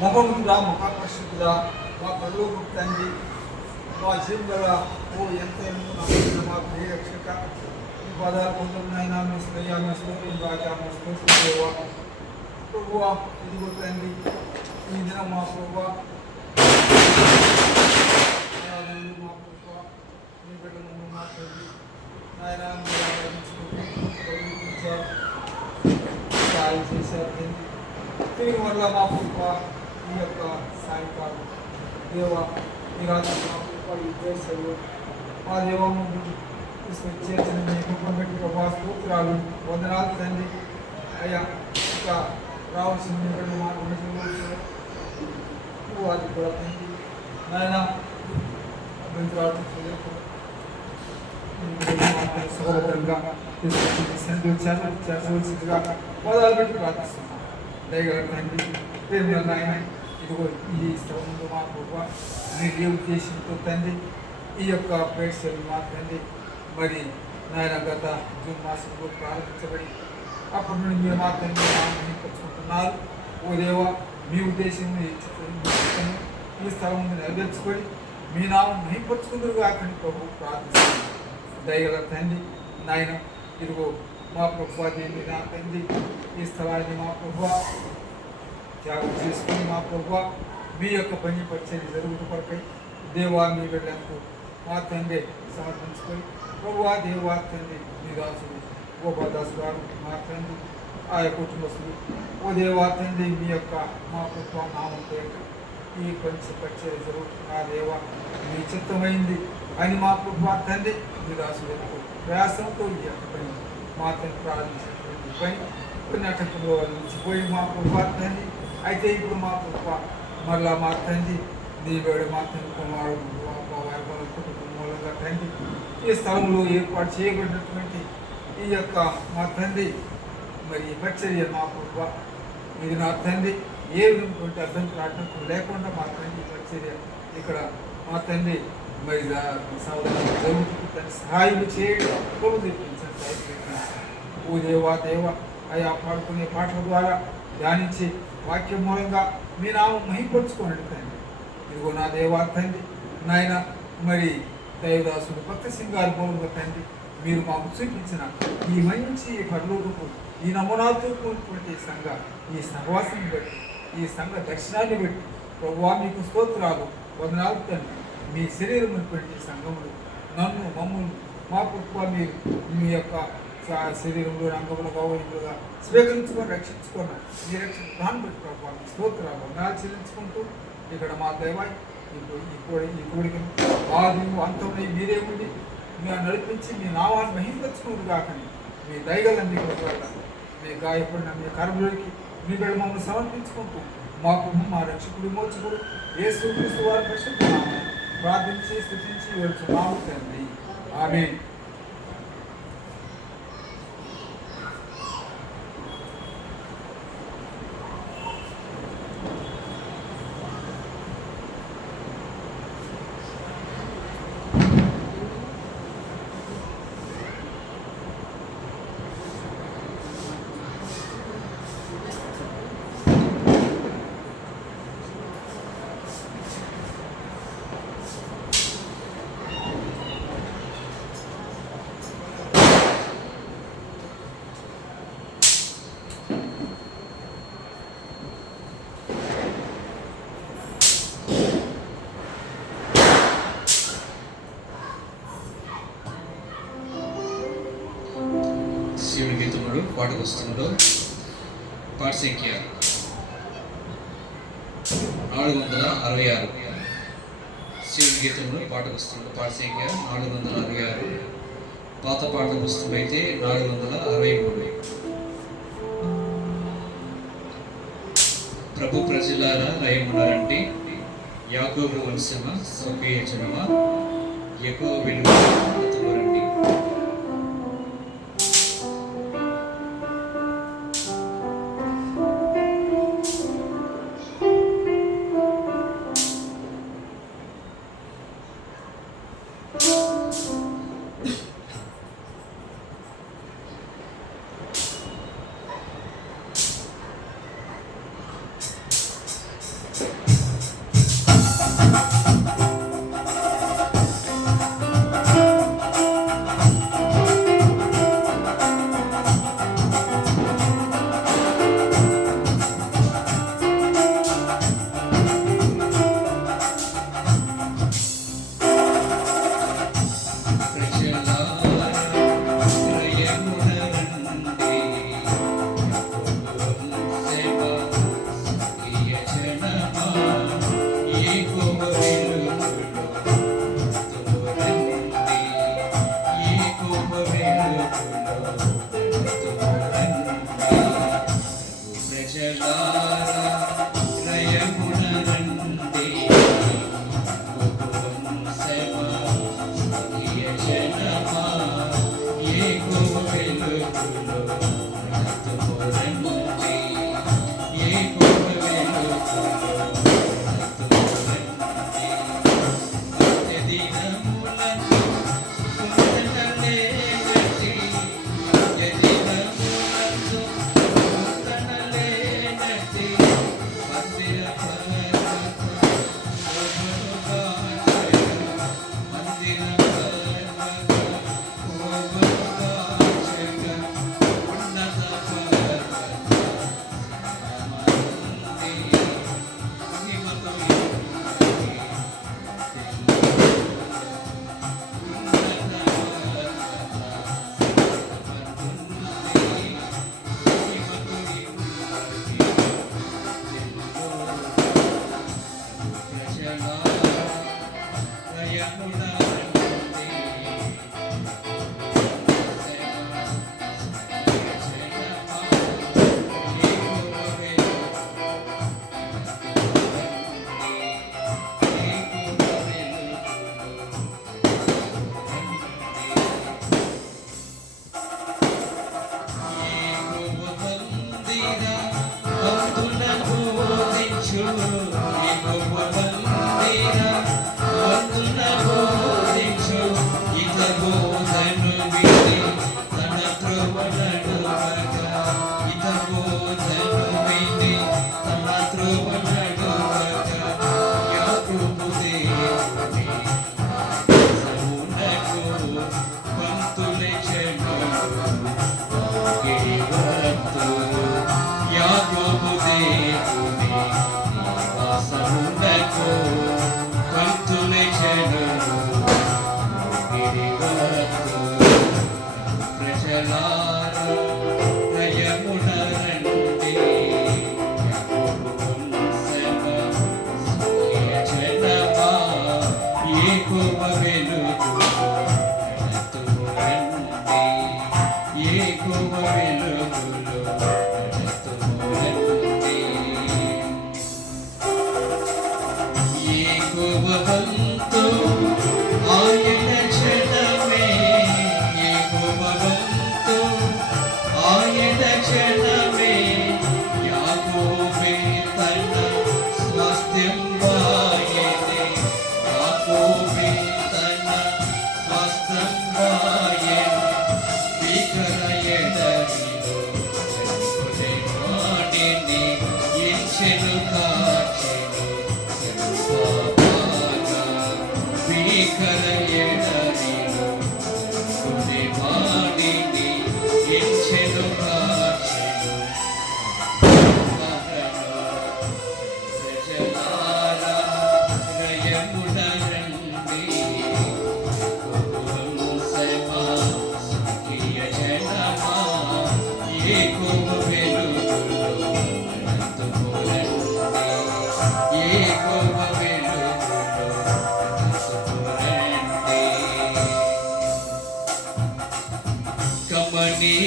మహోన్నతుడా మహాపరిశుద్ధుడా మా పరలోక తండ్రి మా జీవుల ఓ ఎంత మా ప్రియ రక్షక ఈ పదాలు పొందుతున్నాయినా మీ శ్రేయ మీ స్తోత్రం రాజా మా స్తోత్రం దేవా ప్రభువా ఇదిగో తండ్రి ఈ దినం మా ప్రభువా మా ప్రభువా మీ బిడ్డలను మా తండ్రి నాయన సాయం చేశారు తండ్రి తిరిగి మరలా మా ప్రభువా ఈ యొక్క సాయంకాలం దేవ ఈ రాత్రి మా ప్రభువా ఈ దేశంలో మా దేవము చేసిన మీ కుటుంబం పెట్టి ప్రభా స్తోత్రాలు వందనాలు తండ్రి అయ్యా ఇంకా రావాల్సిన మా వారికి కూడా తండ్రి నాయన అభ్యంతరాలు సహోదరంగా తీసుకొచ్చి చేర్చవలసిందిగా పదాలు పెట్టి ప్రార్థిస్తున్నాం దయగల తండ్రి ప్రేమ నాయన ఇదిగో ఈ స్థలంలో మా ప్రభువా మీరు ఏ ఉద్దేశంతో తండ్రి ఈ యొక్క ప్రేక్షలు మా తండ్రి మరి నాయన గత జూన్ మాసంలో ప్రారంభించబడి అప్పటి నుండి మీరు మా తండ్రి మహిమపరుచుకుంటున్నారు ఓ దేవ మీ ఉద్దేశం ఈ స్థలం నెరవేర్చుకొని మీ నామం మహిమపరుచుకుందరు కాకని ప్రభు ప్రార్థిస్తున్నాను దయగల తండ్రి నాయన ఇదిగో మా ప్రభువా దేవి నా తండ్రి ఈ స్థలాన్ని మా ప్రభువా త్యాగం చేసుకొని మా ప్రభువా మీ యొక్క పని పరిచయం జరుగుతూ కొరకై దేవా మీ వెళ్ళంతూ మా తండ్రి సమర్పించుకొని ప్రభువా దేవా తండ్రి మీ దాసుడు గోపాదాసు గారు మా తండ్రి ఆ యొక్క కుటుంబస్తులు ఓ దేవా తండ్రి మీ యొక్క మా ప్రభువా నామం పేరు ఈ పరిచయం జరుగుతున్న దేవా మీ చిత్తమైంది అని మా ప్రభువా తండ్రి మీ దాసుడు ప్రయాసంతో ఈ యొక్క పని మా తండ్రి ప్రారంభించినటువంటి పని కొన్ని అటంకంలో నిలిచిపోయి మా ప్రభువా తండ్రి అయితే ఇప్పుడు మా ప్రభువా మరలా మా తండ్రి నీ వేడు మా తండ్రి కుమారుడు వారి కుటుంబం మూలంగా తండ్రి ఈ స్థలంలో ఏర్పాటు చేయబడినటువంటి ఈ యొక్క మా తండ్రి మరి పరిచర్య మా ప్రభువా ఇది నా తండ్రి ఏ విధమైనటువంటి అడ్డంకులు లేకుండా మా తండ్రి పరిచర్య ఇక్కడ మా తండ్రి మరి జరుగుతుంది తన సహాయం చేయడం ప్రభు తెప్పించండి ఓ దేవా దేవ అయా పాడుకునే పాటల ద్వారా ధ్యానించి వాక్యం మూలంగా మీ నామం మహింపరుచుకోండి తండ్రి ఇదిగో నా దేవా తండ్రి నాయన మరి దైవదాసుడు భక్త సింగారు మూలంగా తండ్రి మీరు మాకు చూపించిన ఈ మంచి పరలోకపు ఈ నమూనాతో కూడినటువంటి ఈ సహవాసం బట్టి ఈ సంఘ దర్శనాన్ని బట్టి ప్రభువా మీకు స్తోత్రాలు వందనాలు తండ్రి మీ శరీరం ఉన్నటువంటి సంఘములు నన్ను మమ్మల్ని మా ప్రభువా మీరు మీ యొక్క శరీరంలో రంగంలో గౌరవంగా స్వీకరించుకొని రక్షించుకున్న మీ రక్షణ దాన్ని బట్టి ప్రభువా మీ స్తోత్రాలు వందనాలు చెల్లించుకుంటూ ఇక్కడ మా దైవ ఈ కోడికను ఆది అంతంలో మీరే ఉండి మీరు నడిపించి మీ నామాన్ని మహింపరుచుకున్నారు కాకని మీ దయగలన్నీ వల్ల మీ గాయపడిన మీ కర్మలోకి మీ బిడ్డ మమ్మల్ని సమర్పించుకుంటూ మాకు మా రక్షకుడు మోచుకుడు యేసుక్రీస్తు వారి పరిశుద్ధ ప్రార్థించి స్తుతించి వేడుచున్నాము తండ్రి ఆమేన్. శివుని గీతముడు పాటకొస్తుందో పాట సంఖ్య 466. శివుని గీతముడు పాటకొస్తుందో పాట సంఖ్య 466. పాత పాట పుస్తకం అయితే 463. ప్రభు ప్రజలారా లయమున్నారంటే యాకోబు వంశమ స్వకీయ జనమ ఎక్కువ విలువ రండి. ప్రజలారా రయమున రండి వంశమా జనమా యేహోవ వెలుగులో బ్రతుకురండి యేహోవ వెలుగులో బ్రతుకురండి అంత్యదినములను పునరులేనట్టి అంత్యదినములను పునరులేనట్టి మందిర పర్వత మందిర పర్వత ఉన్నత పర్వత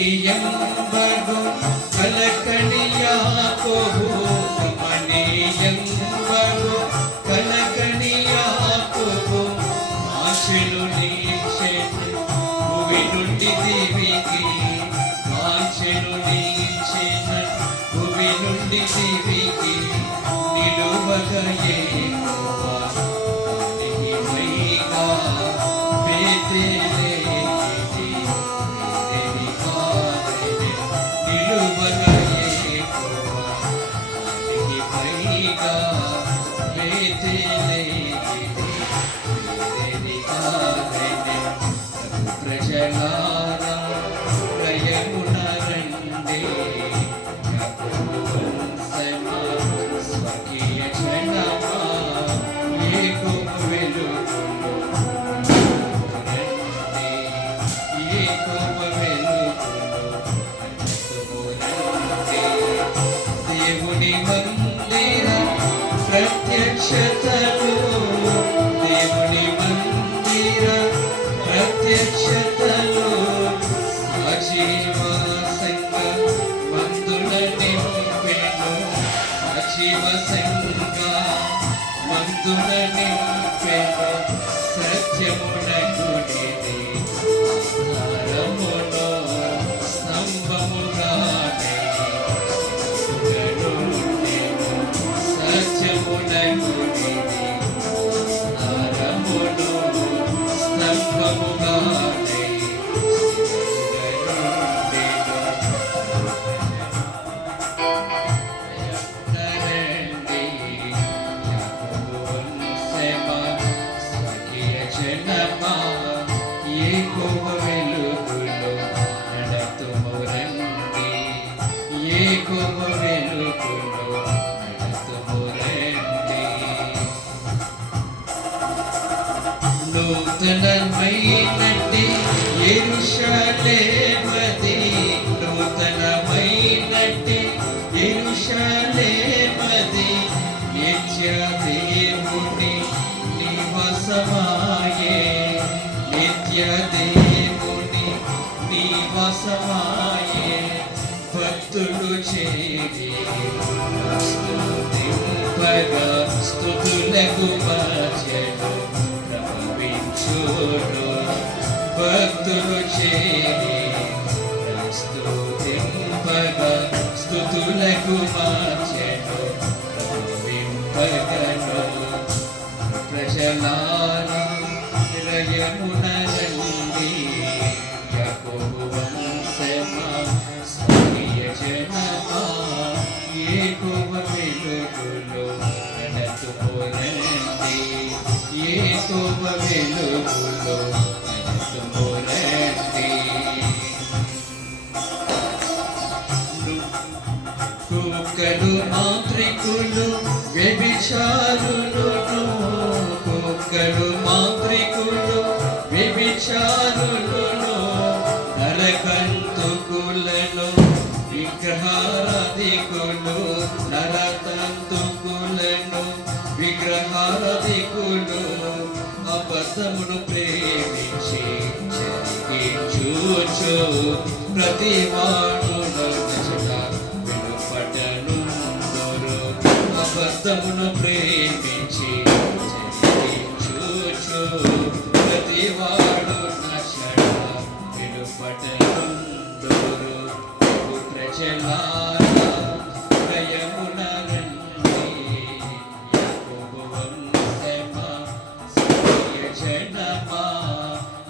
కమనీయంబగు కలకని యాకోబు కమనీయంబగు కలకని యాకోబు ఆశలు నీచెను భూమి నుండి దివికి ఆశలు నీచిన భూమి నుండి దివికి నిలువగా యెహోవా మహిమగా బేతేలే ప్రజలారా రయమున రండి వంశమా స్వకీయ జనమా యేహోవ వెలుగులో రండి యేహోవ వెలుగులో రండి దేవుని మందిర ప్రత్యక్షతలు దేవుని మందిర ప్రత్యక్షతలు సజీవ సంగ మందుల నింపెను దివసంగా మందున నింపెను సత్యమునకుడిని ఆధారమును స్తంభముగానే గనుండెను సత్యమునకుడిని ఆధారమును స్తంభముగానే నూతనమైనట్టి యెరూషలేమది నూతనమైనట్టి యెరూషలేమది నిత్య దేవుని నివాసమాయే నిత్య దేవుని నివాసమాయే భక్తులు చేరి స్తుతింపగా స్తుతులకు మధ్యలో ప్రభవించును భక్తులు చేరి స్తుతింపగా స్తుతులకు మధ్యలో ప్రభవింపగను ప్రజలారా నిలయమున రండి యాకోబు వంశమా స్వర్గీయ జనమా యేహోవ వెలుగులో నడతుము రండి యేహోవ వెలుగులో నడతుము రండి కుక్కలు మాంత్రికులు వ్యభిచారులు కుక్కలు మాంత్రికులు వ్యభిచారులు నరకంతుకులను విగ్రహారాధికులు నరతంతుకులను విగ్రహారాధికులు అబద్ధమును ప్రేమించి జరిగించుచు ప్రతివాడు అబద్ధమును ప్రేమించి జరిగించుచు ప్రతివాడు నశడ విడుపటనుందురు ప్రజలారా భయమున రండి యాకోబు వంశమా స్వర్గీయ జనమా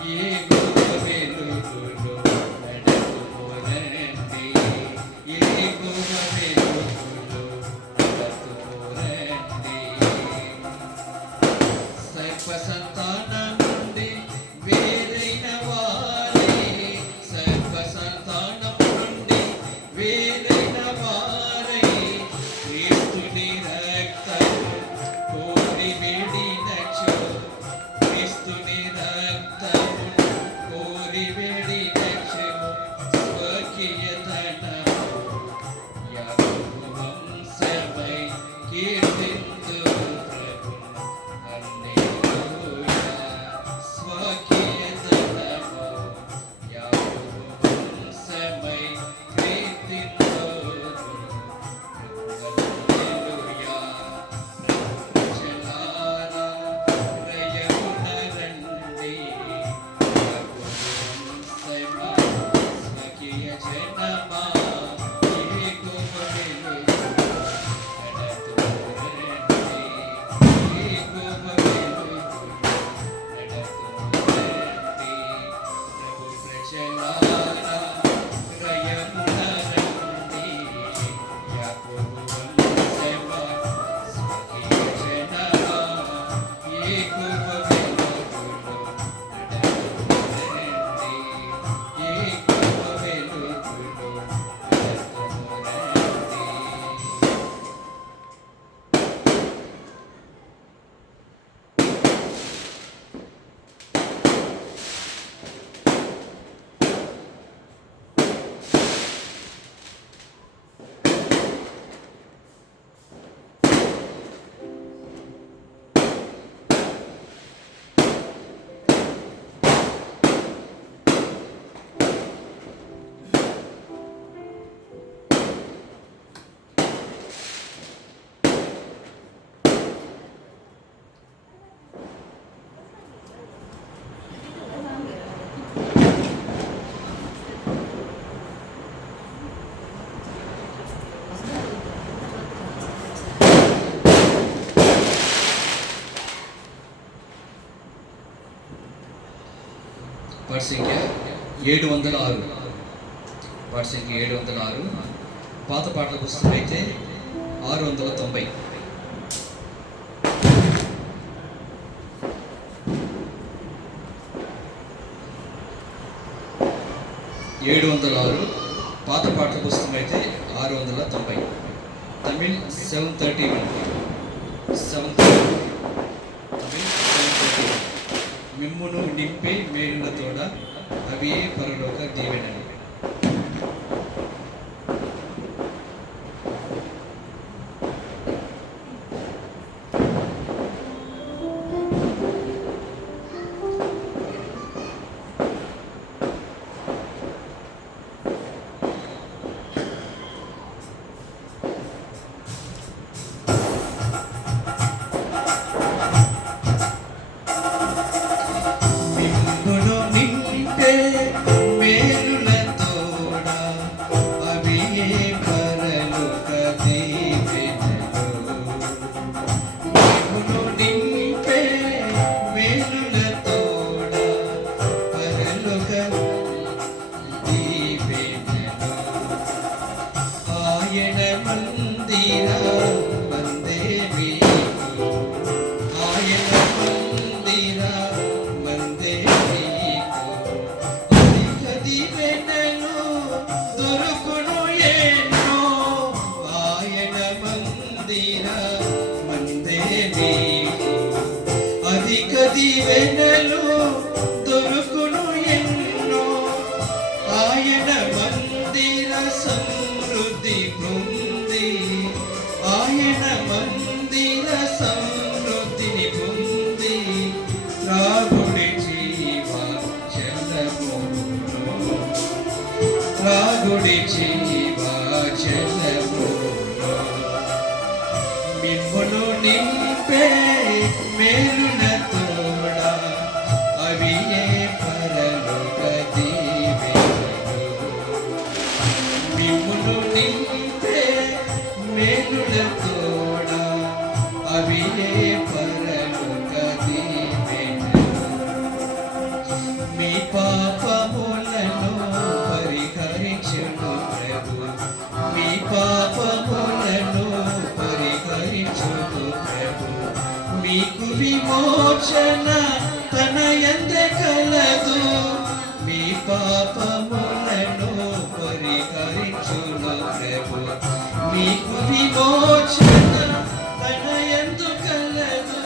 యేహోవ వెలుగులో నడతుము రండి యేహోవ వెలుగులో నడతుము రండి పాట సంఖ్య 706. పాట సంఖ్య 706. పాత పాటల పుస్తకం అయితే 690. 706. పాత పాటల పుస్తకం అయితే 690. తమిళ్ 731. తమిళ్ 731. మిమ్మును నింపే మేలులతోడ అవి పరలోక దీవెనలు. మిమ్మును నింపే మేలులతోడ అవి పరలోక దీవెనలు. మిమ్మును నింపే మేలులతోడ పరలోక దీవెనలు. ఆయన మందిర వందే మీకు. ఆయన మందిర వందే మీకు. అధిక దీవెనలు దొరుకును ఎన్నో. ఆయన మందిర వందే మీకు. అధిక దీవెనలు దొరుకును ఎన్నో. ఆయన మందిర సమృద్ధి పొంది. ఆయన మందిర సమృద్ధిని పొంది త్రాగుడి జీవ జలమును. త్రాగుడి జీవ జలమును. మిమ్మును నింపే మేలులతోడ అవి పరలోక దీవెనలు. మిమ్మును నింపే మేలులతోడ అవి పరలోక దీవెనలు. మీ పాపములను పరిహరించును ప్రభు. మీ పాపములను పరిహరించును ప్రభు. మీకు విమోచన తన యందే కలదు. మీ పాపములను పరిహరించును ప్రభు. మీకు విమోచన తన యందు కలదు.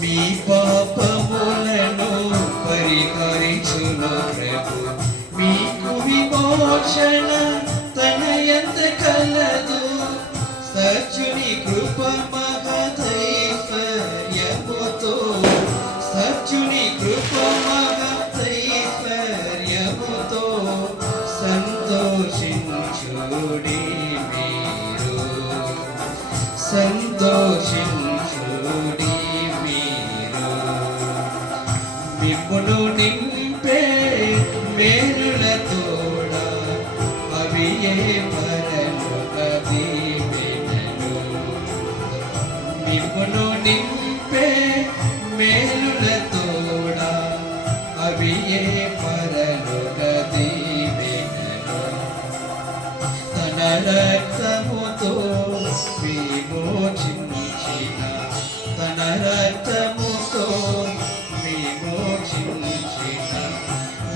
మీ పాపములను పరిహరించును ప్రభు. మీకు విమోచన తన యందు కలదు. సత్యుని కృప మహదైశ్వర్యముతో. సత్యుని కృప మహదైశ్వర్యముతో సంతోషించుడి మీరు. సంతోషించుడి మీరు. మిమ్మును నింపే మేలులతోడ అవి పరలోక దీవెనలు. మిమ్మును నింపే మేలులతోడ అవి పరలోక దీవెనలు. తన రక్తముతో విమోచించిన. తన రక్తముతో విమోచించిన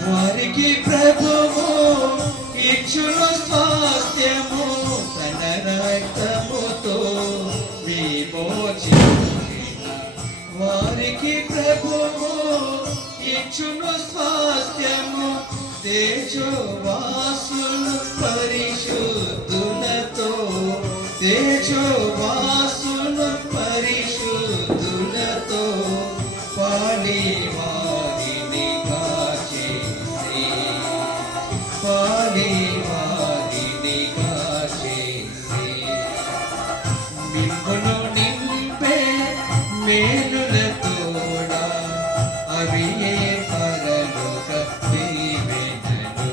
వారికి ప్రభువు ఇచ్చును స్వాస్థ్యము. తన రక్తముతో విమోచించిన వారికి ప్రభువు ఇచ్చును స్వాస్థ్యము. తేజోవాసులు పరిశుద్ధులతో. తేజోవాసులు పరిశుద్ధులతో పాలివారిని కాచేసి. పాలివారిని కాచేసి. మిమ్మును నింపే మేలులతోడ అవి పరలోక దీవెనలు.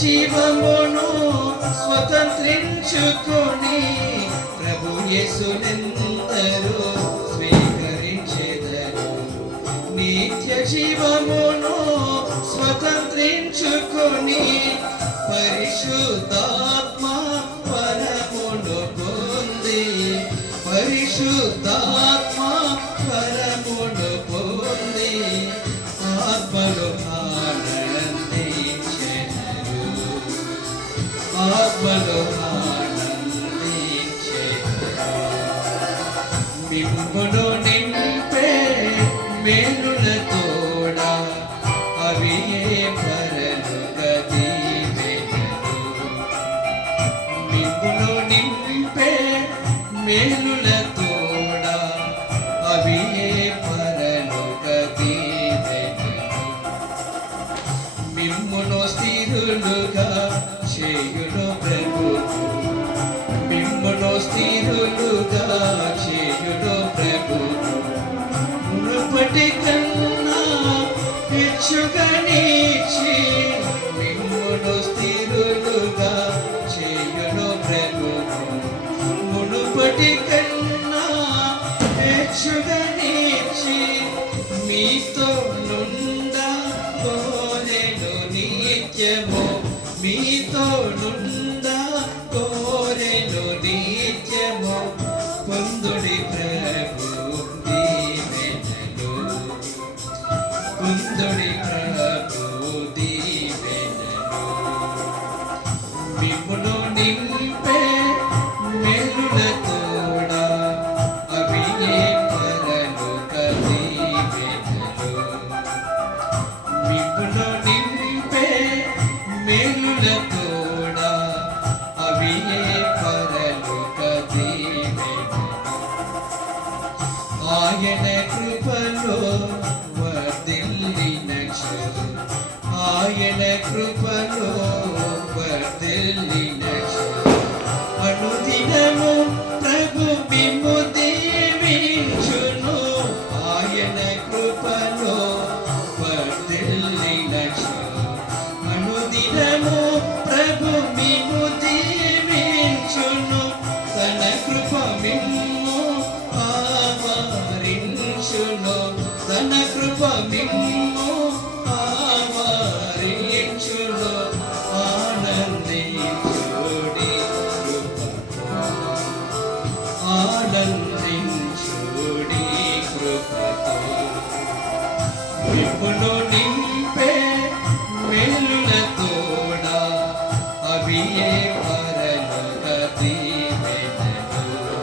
జీవమును స్వతంత్రించుకొని ప్రభు యేసునెందరూ స్వీకరించెదరు. నిత్య జీవమును స్వతంత్రించుకొని పరిశుద్ధాత్మ వరమును పొంది పరిశుద్ధాత్మ వరమును పొంది ఆత్మలో ఆనందించెదరు. ఆత్మలో ఆనందించెదరు. మిమ్మును నింపే మేలుల తోడ అవి ఏ పరలుగ దీవెనలు. మిమ్మును నింపే మేలుల తోడ అవి ఏ పరలుగ దీవెనలు. మిమ్మును స్థిరులుగా చేయును ప్రభువు. మిమ్మును స్థిరులుగా చేయును ప్రభువు. మునుపటి కన్నా హెచ్చుగా నీచి మిమ్మును స్థిరులుగా చేయును ప్రభువు. మునుపటి కన్నా హెచ్చుగా నీచి మీతో నుండా కోరెను నిత్యము. మీతో నుండా కోరెను నిత్యము. పొందుడి ప్రభు దీవెనలు. పొందుడి ప్రభు దీవెనలు. మిమ్మును నింపే మేలుల తోడ అవి ఏ పరలోక దీవెనలు. మిమ్మును నింపే మేలుల తోడ అవి ఏ పరలోక దీవెనలు. ఆయన కృపలో వర్ధిల్లినచు ఆయన కృపలో వర్ధిల్లినచు అనుదినము ప్రభు మిమ్ము దీవించును. ఆయన కృపలో వర్ధిల్లినచు అనుదినము ప్రభు మిమ్ము దీవించును. తన కృప మిమ్ము ఆవరించును. తన కృప మిమ్ము ఆవరించును. ఆనందించుడి కృపతో. ఆనందించుడి కృపతో. మిమ్మును నింపే మేలుల తోడ అవి ఏ పరలోక దీవెనలు.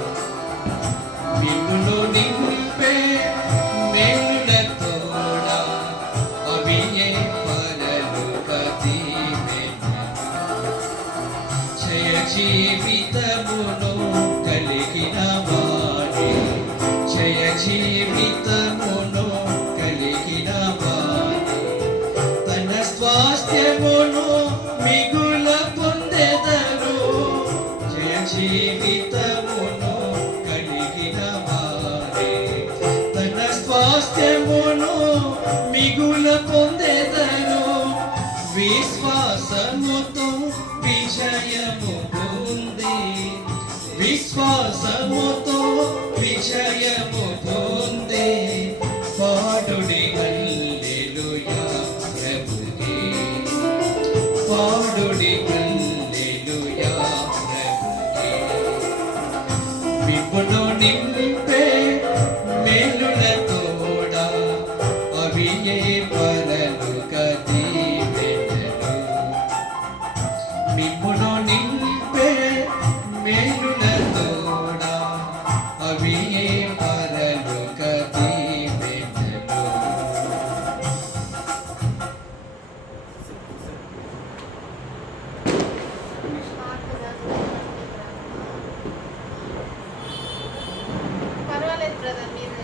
మిమ్మును నింపే మేలుల తోడ అవి ఏ పరలోక దీవెనలు. జయ జీవితమును కలిగిన వాడే జయ జీవితమును కలిగిన వాడే తన స్వాస్థ్యమును మిగుల పొందెదరు. జయ జీవితమును కలిగిన వాడే తన స్వాస్థ్యమును మిగుల పొందెదరు. విశ్వాసముతో విజయము పొంది విశ్వాసముతో విజయము పొంది పాడుడి హల్లెలూయా ప్రభుకే. పాడుడి హల్లెలూయా ప్రభుకే. మిమ్మును నింపే మేలుల తోడ అవి ఏ పరలోక దీవెనలు. మిమ్మును నింపే మేలుల తోడ అవి ఏ పరలోక దీవెనలు. పర్వాలేదు బ్రదర్ మీరు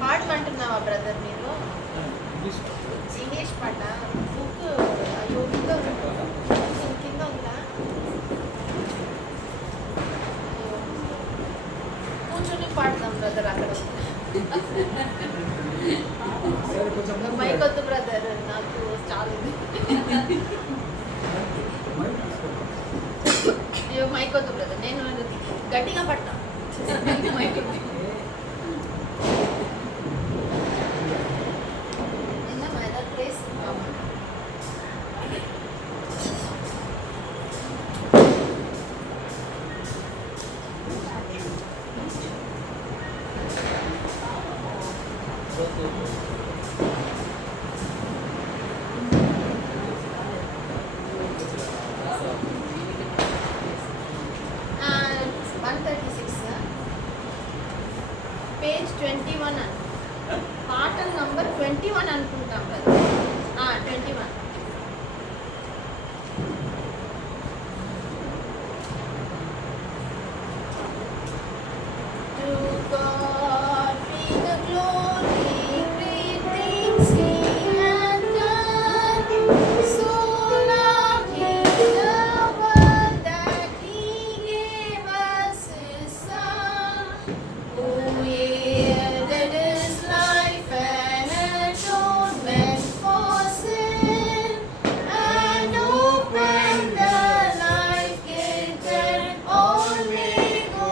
పాడమంటున్నావా బ్రదర్ మీరు ఇంగ్లీష్ పాట బుక్ అయ్యో కింద కింద ఉందా కూర్చొని పాడదాం బ్రదర్ అక్కడ సరే కొంచెం ముందుకు మైక్ రండి. వద్దు బ్రదర్, నాకు చాలా ఉంది. మైక్ తీసుకోండి. అయ్యో మైక్ వద్దు బ్రదర్, నేను గట్టిగా పట్టా. మైక్ ఉంది. నిన్న my other place, mama. And 136, page 21 part number 21 అనుకుంటాం కదా. 21. To God be the glory, great things He hath done. So loved He the world that He gave us His Son, who yielded His life an atonement for sin, and opened the life gate that all may go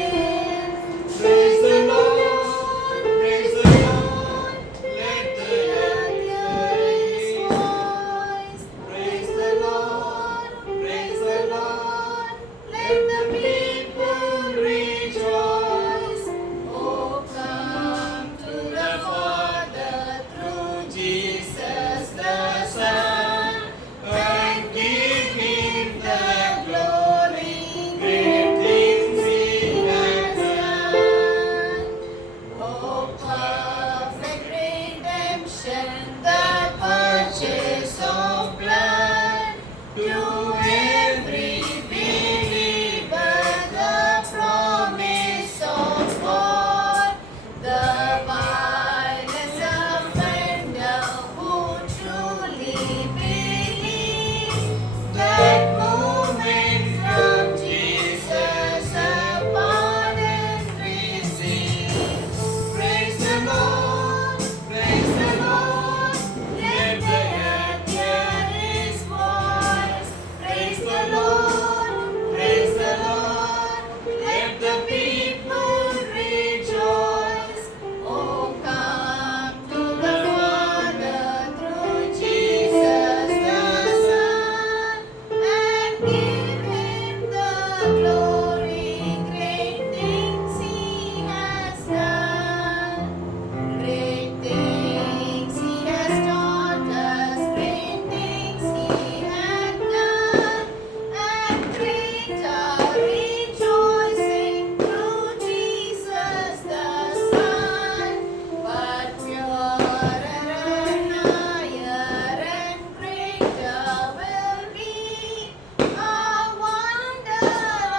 in. Praise the Lord, praise the Lord, let the earth hear His voice. Praise the Lord, praise the Lord, let the people rejoice. Oh, come to the Father through Jesus the Son, and give Him the glory, great things He has done. Oh, perfect redemption, the purchase of blood, to every believer the promise of God, the vilest offender who truly believes, that moment from Jesus a pardon receives. Praise the Lord, praise the Lord, let the earth hear His voice. Praise the Lord, praise the Lord, let the people rejoice. Oh, come to the Father through Jesus the Son, and give Him the glory, great things He has done. Great things He has taught us, great things He had done, and great our rejoicing through Jesus the Son. But purer and higher and greater will be our wonder,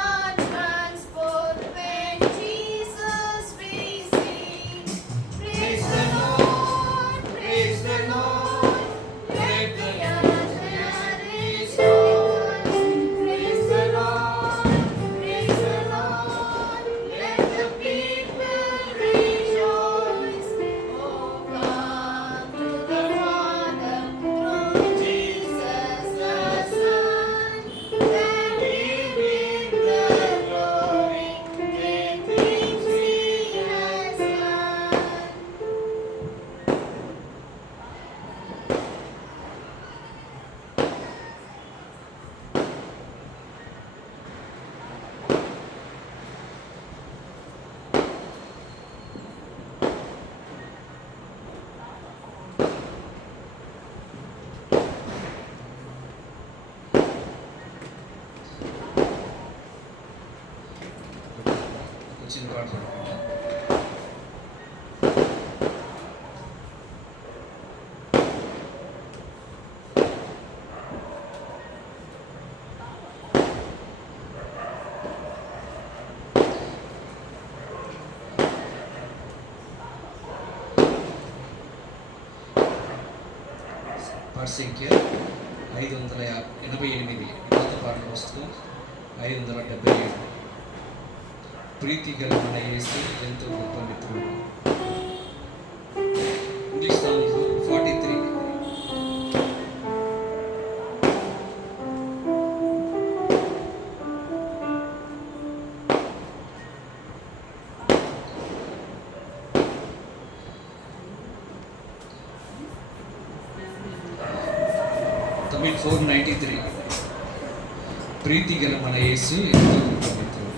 our transport when Jesus we see. Praise the Lord, praise the Lord, let the earth hear His voice. Praise the Lord, praise the Lord, let the people rejoice. Oh, come to the Father through Jesus the Son, and give Him the glory, great things He has done. వచ్చిన పాట చదువుకుందాం. పాట సంఖ్య 588, పాత పాటల పుస్తకం 577. ప్రీతి గల మన యేసు ఎంతో గొప్ప మిత్రుడు. Psalm 493. ప్రీతి గల మన యేసు ఎంతో పవిత్రుడు.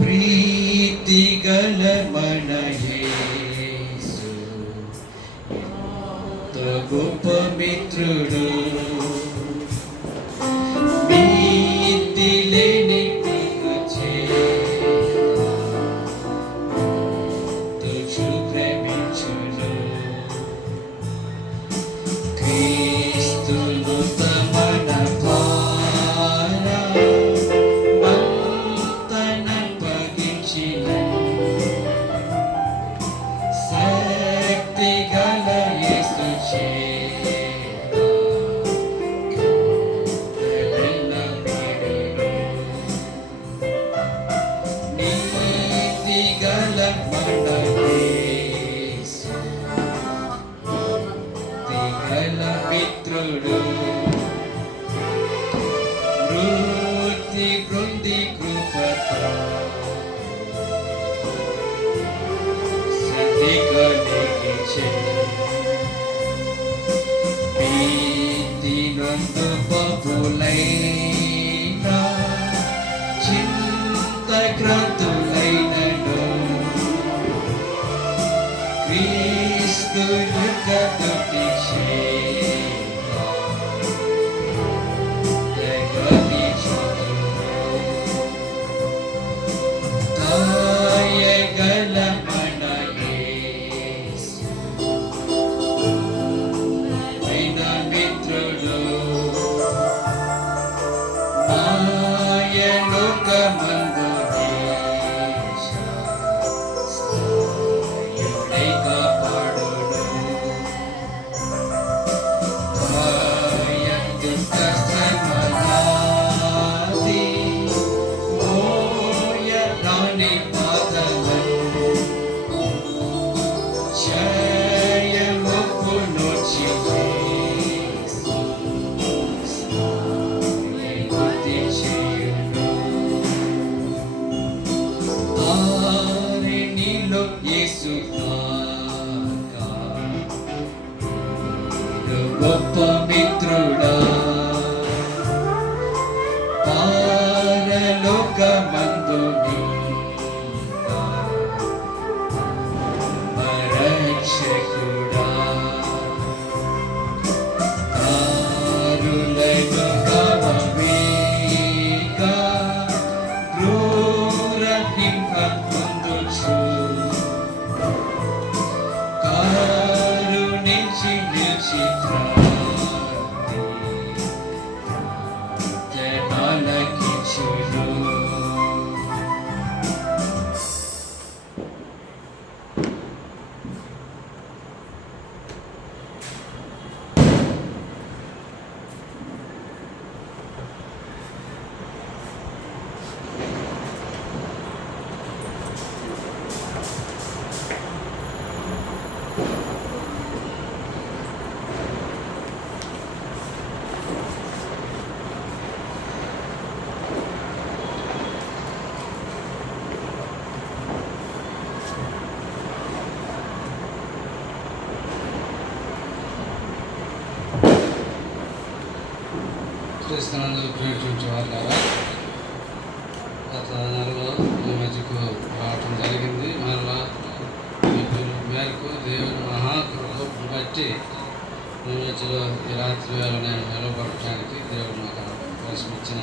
ప్రీతి గల మన యేసు ఎంతో గొప్ప మిత్రుడు. నీతి లేని నీకు చేత తుచు ప్రేమించును. క్రీస్తును తమన ద్వారా శక్తి గల యేసు చేత నీతి గల మన యేసు గల మిత్రుడు. వృత్తి బృంది కృపతో శక్తి కలిగించే ప్రీతి నందు బహుళైన చింతగ్రతులైనను క్రీస్తును కదుటి గల మన యేసు అయిన మిత్రుడు. మాయలోకమందు స్థాయుడై కాపాడును. భయందుఃఖ శ్రమలాది మోయరాని పాదలను జయమును యేసు స్తుతి చేయును. తారిణిలో యేసు కాగా గొప్ప మిత్రుడా. పరలోకమందు నీగా రక్షకుడా. కారులను కవవేగా క్రూరహింస పొందుచు కరుణించి నిలిచి జనాలకిచ్చును. క్రీస్తునందు ప్రేమించే వాళ్ళారా, గత నెలలో ఈ మధ్యకు రావటం జరిగింది. మరలా మీ పిలుపు మేరకు దేవుని మహాకృపను బట్టి మీ మధ్యలో ఈ రాత్రి వేళ నేను నిలబడటానికి దేవుడు నాకు అవకాశం ఇచ్చిన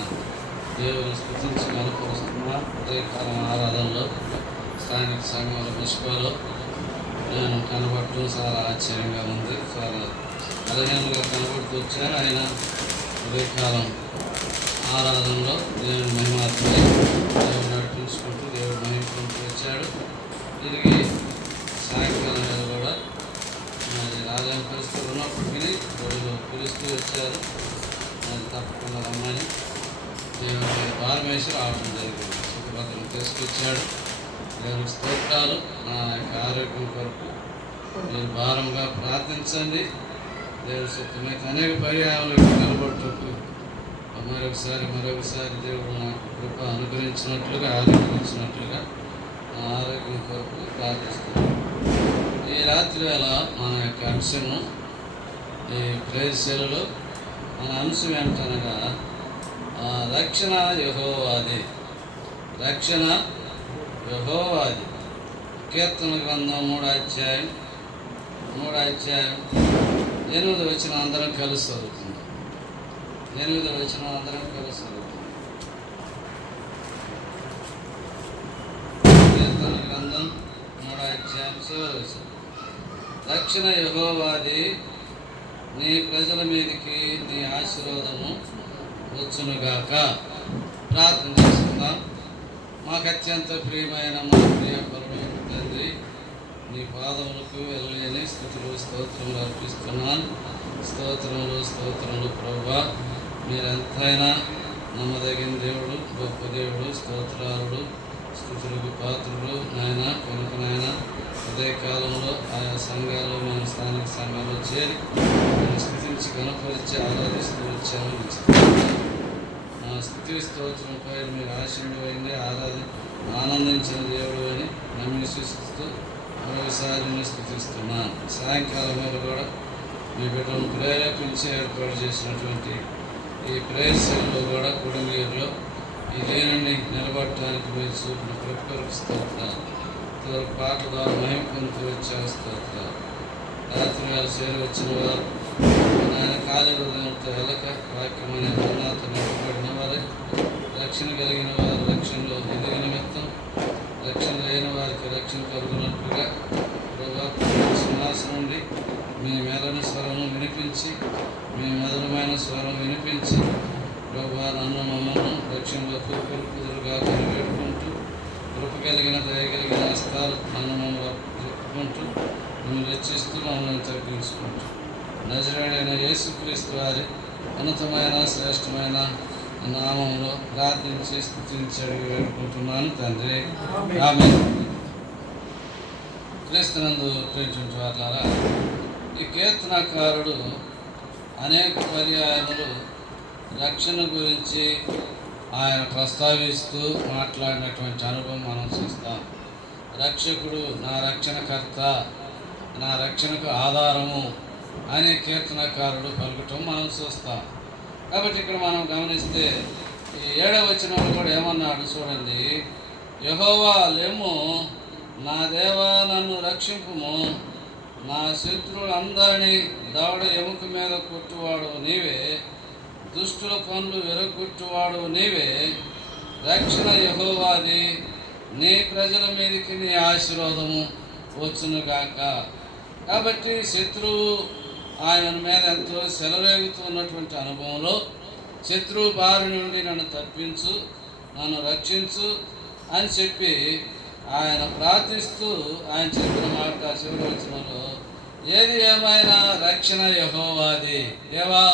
దేవుని స్తుతించి కనపరుస్తున్నా. ఉదయకాలం ఆరాధనలో స్థానిక సంఘంలో పుష్పలో నేను కనబడటం చాలా ఆశ్చర్యంగా ఉంది. చాలా బలహీనంగా కనబడుతూ వచ్చాను. ఆయన ఉదయకాలం ఆరాధనలో దేవుని మహిమాత్మని దేవుడు నడిపించుకుంటూ దేవుడు మహిమకుంటూ వచ్చాడు. తిరిగి సాయంకాలం మీద కూడా చేసి రావడం జరిగింది. శుభ్రతను తీసుకొచ్చాడు. దేవునికి స్తోత్రాలు. నా యొక్క ఆరోగ్యం కొరకు మీరు భారంగా ప్రార్థించండి. దేవుడి సత్యమైతే అనేక పర్యాయాలు నిలబడుటకు మరొకసారి దేవుడు నాకు కృప అనుగ్రహించినట్లుగా ఆరోగ్యించినట్లుగా నా ఆరోగ్యం కొరకు ప్రార్థిస్తున్నాను. ఈ రాత్రి వేళ మన యొక్క అంశము, ఈ ప్రేయర్శీలలో మన అంశం ఏమిటనగా రక్షణ యెహోవాది. రక్షణ యెహోవాది. కీర్తన గ్రంథం 3వ అధ్యాయం 8వ వచనం అందరం కలిసి చదువుతుంది. 8వ వచనం అందరం కలిసి చదువుతుంది. కీర్తన గ్రంథం 3వ అధ్యాయం 7వ వచనం. రక్షణ యెహోవాది, నీ ప్రజల మీదకి నీ ఆశీర్వాదము వచ్చునుగాక. ప్రార్థన చేసుకుందాం. మాకు అత్యంత ప్రియమైన మా ప్రియ పరమైన తండ్రి, నీ పాదములకు వెళ్ళలేని స్థితిలో స్తోత్రములు అర్పిస్తున్నాను. స్తోత్రములు ప్రభువా, మీరెంతైనా నమ్మదగిన దేవుడు, గొప్ప దేవుడు, స్తోత్రాలుడు, స్థుతులకు పాత్రుడు నాయన. కనుక నాయన ఉదయకాలంలో ఆయా సంఘాలు, మేము స్థానిక సంఘాల్లో చేరి మేము స్థితించి కనపరిచి ఆరాధిస్తూ వచ్చాము. స్థుతి స్తోత్రంపై మీరు ఆశీర్వైంది ఆనందించిన దేవుడు అని నమ్మి విశ్వసిస్తూ మరోసారి స్థుతిస్తున్నాను. సాయంకాలం వేళ కూడా మీ బిడ్డలను ప్రేరేపించి ఏర్పాటు చేసినటువంటి ఈ ప్రేయర్శీలలో కూడా కుటుంబీయుల్లో ఈ దేనిని నిలబడటానికి మీరు చూపిన కృపకు స్తోత్రాలు. పాట ద్వారా మహిమ పొందుతూ వచ్చే స్తోత్రాలు. రాత్రి వేళ చేరి వచ్చిన వారు ఆయన ఖాళీ హృదయంతో వెళ్ళక వాక్యం అనే అన్నాతో నిలబడిన వారే, రక్షణ కలిగిన వారు రక్షణలో ఎదిగిన నిమిత్తం, రక్షణ లేని వారికి రక్షణ కలుగునట్లుగా సింహాసనం నుండి మీ మెలని స్వరం వినిపించి, మీ మధురమైన స్వరం వినిపించి, ప్రభువా నన్ను మమ్మల్ని రక్షణలో కుదురుగా వేడుకుంటూ, కృప కలిగిన దయ కలిగిన హస్తాలు నన్ను మమ్మల్ని చెప్పుకుంటూ, మిమ్మల్ని రక్షిస్తూ మమ్మల్ని తగ్గించుకుంటూ, నజరేయుడైన యేసుక్రీస్తు వారి ఉన్నతమైన శ్రేష్టమైన నామంలో ప్రార్థించి స్తుతించి వేడుకుంటున్నాను తండ్రి. ఆమేన్. క్రీస్తునందు ప్రేమించు వారులారా, ఈ కీర్తనకారుడు అనేక పర్యాయములు రక్షణ గురించి ఆయన ప్రస్తావిస్తూ మాట్లాడినటువంటి అనుభవం మనం చూస్తాం. రక్షకుడు నా రక్షణకర్త, నా రక్షణకు ఆధారము అని కీర్తనకారుడు పలుకటం మనం చూస్తాం. కాబట్టి ఇక్కడ మనం గమనిస్తే ఈ 7వ వచనంలో కూడా ఏమన్నాడు చూడండి. యెహోవా లెమ్ము, నా దేవా నన్ను రక్షింపుము, నా శత్రువులందరినీ దవడ ఎముక మీద కొట్టువాడు నీవే, దుష్టుల పనులు విరగొట్టువాడు నీవే. రక్షణ యెహోవాది, నీ ప్రజల మీదకి నీ ఆశీర్వాదము వచ్చునుగాక. కాబట్టి శత్రువు ఆయన మీద ఎంతో సెలరేగుతున్నటువంటి అనుభవంలో శత్రువు బారి నుండి నన్ను తప్పించు, నన్ను రక్షించు అని చెప్పి ఆయన ప్రార్థిస్తూ ఆయన చెప్పిన మాట చివరి వచనంలో, ఏది ఏమైనా రక్షణ యెహోవాది, దేవా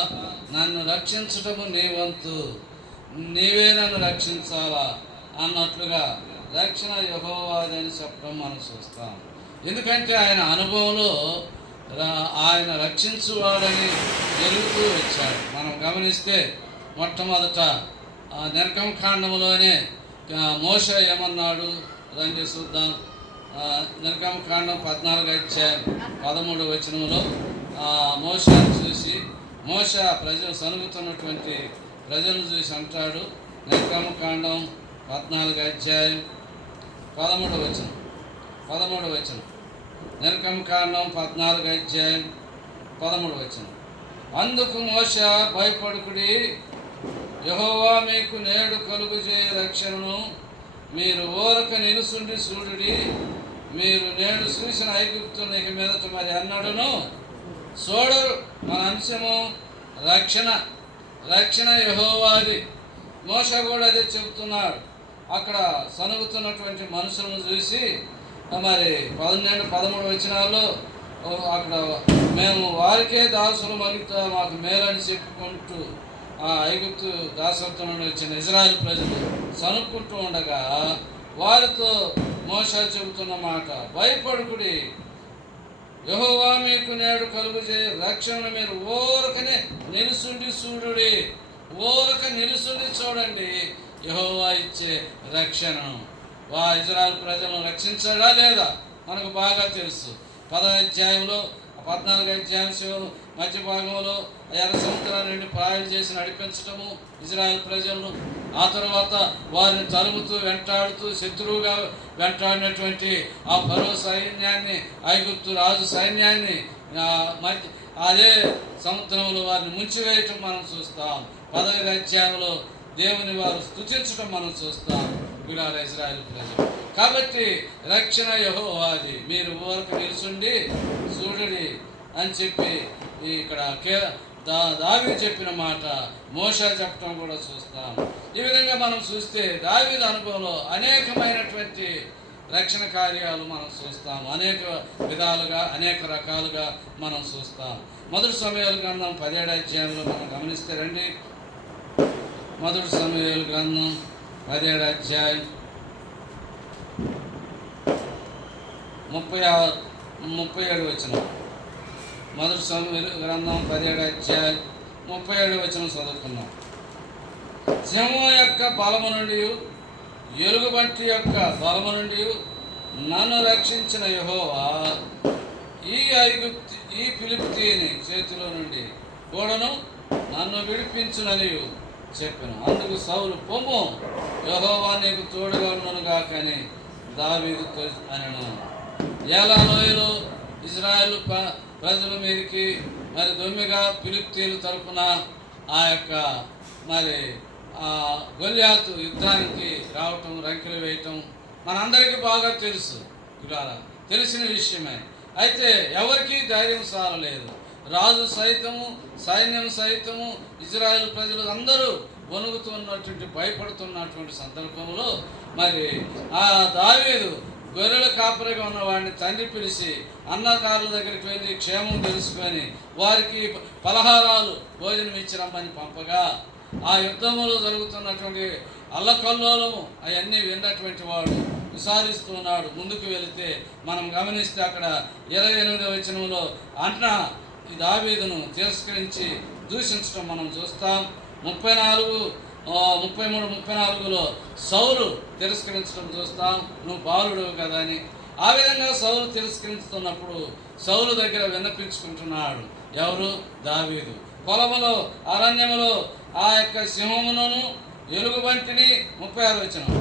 నన్ను రక్షించటము నీ వంతు, నీవే నన్ను రక్షించాలా అన్నట్లుగా రక్షణ యెహోవాది అని చెప్పడం మనం చూస్తాం. ఎందుకంటే ఆయన అనుభవంలో ఆయన రక్షించువాడని ఎరుగుతూ వచ్చాడు. మనం గమనిస్తే మొట్టమొదట నిర్గమకాండంలోనే మోషే ఏమన్నాడు రండి చూద్దాం. నిర్గమకాండం 14వ అధ్యాయం 13వ వచనంలో మోషేను చూసి, మోషే ప్రజలు సనుగుతున్నటువంటి ప్రజలను చూసి అంటాడు. నిర్గమకాండం 14వ అధ్యాయం 13వ వచనం. నిర్గమకాండం 14వ అధ్యాయం 13వ వచనం. అందుకు మోషే, భయపడుకుడి, యెహోవా మీకు నేడు కలుగుజేయ రక్షణను మీరు ఊరక నిలుసుండి చూడుడి. మీరు నేడు చూసిన ఐగుప్తును ఇక మీదట మరి అన్నాడును చూడరు. మన అంశము రక్షణ యెహోవాది. మోషే కూడా అదే చెబుతున్నాడు. అక్కడ సనుగుతున్నటువంటి మనుషులను చూసి మరి 12, 13 వచనాల్లో అక్కడ మేము వారికే దాసులు మరుగుతా మాకు మేలని చెప్పుకుంటూ ఆ ఐగుప్తు దాసత్వం నుండి వచ్చిన ఇజ్రాయెల్ ప్రజలు సనుక్కుంటూ ఉండగా వారితో మోషే చెబుతున్న మాట, భయపడుకుడి, యెహోవా మీకు నేడు కలుగుచే రక్షణను మీరు ఊరకనే నిలుసుండి చూడుడి. ఊరక నిలుసుండి చూడండి యెహోవా ఇచ్చే రక్షణను. ఇజ్రాయెల్ ప్రజలను రక్షించాడా లేదా మనకు బాగా తెలుసు. 10వ అధ్యాయంలో 14వ అధ్యాయం మధ్య భాగంలో ఎర్ర సముద్రాల నుండి పాయలు చేసి నడిపించటము ఇజ్రాయెల్ ప్రజలను, ఆ తర్వాత వారిని తరుముతూ వెంటాడుతూ శత్రువుగా వెంటాడినటువంటి ఆ ఫరో సైన్యాన్ని, ఐగుప్తు రాజు సైన్యాన్ని అదే సముద్రంలో వారిని ముంచివేయటం మనం చూస్తాం. 10వ అధ్యాయంలో దేవుని వారు స్తుతించడం మనం చూస్తాం ఇజ్రాయెల్ ప్రజలు. కాబట్టి రక్షణ యెహోవాది, మీరు ఊరకు నిలుచుండి చూడండి అని చెప్పి ఇక్కడ దావీదు చెప్పిన మాట మోషే చెప్పడం కూడా చూస్తాం. ఈ విధంగా మనం చూస్తే దావీదు అనుభవంలో అనేకమైనటువంటి రక్షణ కార్యాలు మనం చూస్తాం. అనేక విధాలుగా అనేక రకాలుగా మనం చూస్తాం. మొదటి సమూయేలు గ్రంథం 17వ అధ్యాయంలో మనం గమనిస్తే రండి. మొదటి సమూయేలు గ్రంథం 17వ అధ్యాయం 37 వచనం. మొదటి సమూయేలు గ్రంథం 17వ అధ్యాయం 37 వచనం చదువుకున్నాం. సింహం యొక్క బలము నుండి, ఎలుగుబంటి యొక్క బలము నుండి నన్ను రక్షించిన యెహోవా ఈ ఫిలిష్తీయుని చేతిలో నుండి కూడాను నన్ను విడిపించునని చెప్పాను. అందుకు సౌలు, పొమ్ము, యెహోవా నీకు తోడుగా ఉండను గాకని దావీదుతో అనెను. ఏలా లోయలో ఇజ్రాయెల్ ప్రజల మీదకి మరి దొమ్మిగా ఫిలిష్తీయుల తరపున ఆ యొక్క మరి గొల్యాతు యుద్ధానికి రావటం, రంకెలు వేయటం మనందరికీ బాగా తెలుసు. ఇలా తెలిసిన విషయమే. అయితే ఎవరికీ ధైర్యం సారలేదు. రాజు సైతము, సైన్యం సైతము, ఇజ్రాయెల్ ప్రజలు అందరూ వణుకుతున్నటువంటి, భయపడుతున్నటువంటి సందర్భంలో మరి ఆ దావీదు గొర్రెల కాపరిగా ఉన్న వాడిని తండ్రి పిలిచి అన్నగారుల దగ్గరికి వెళ్ళి క్షేమం తెలుసుకొని వారికి పలహారాలు భోజనం ఇచ్చిరమ్మని పంపగా ఆ యుద్ధంలో జరుగుతున్నటువంటి అల్లకల్లోలము అవన్నీ విన్నటువంటి వాడు విసారిస్తున్నాడు. ముందుకు వెళితే మనం గమనిస్తే అక్కడ 28వ వచనంలో అన్న దావీదును తిరస్కరించి దూషించడం మనం చూస్తాం. 33-34లో సౌలు తిరస్కరించడం చూస్తాం, నువ్వు బాలుడు కదా అని. ఆ విధంగా సౌలు తిరస్కరిస్తున్నప్పుడు సౌలు దగ్గర విన్నపించుకుంటున్నాడు. ఎవరు? దావీదు. పొలములో, అరణ్యములో ఆ యొక్క సింహమును, ఎలుగుబంటిని, 36వ వచనం,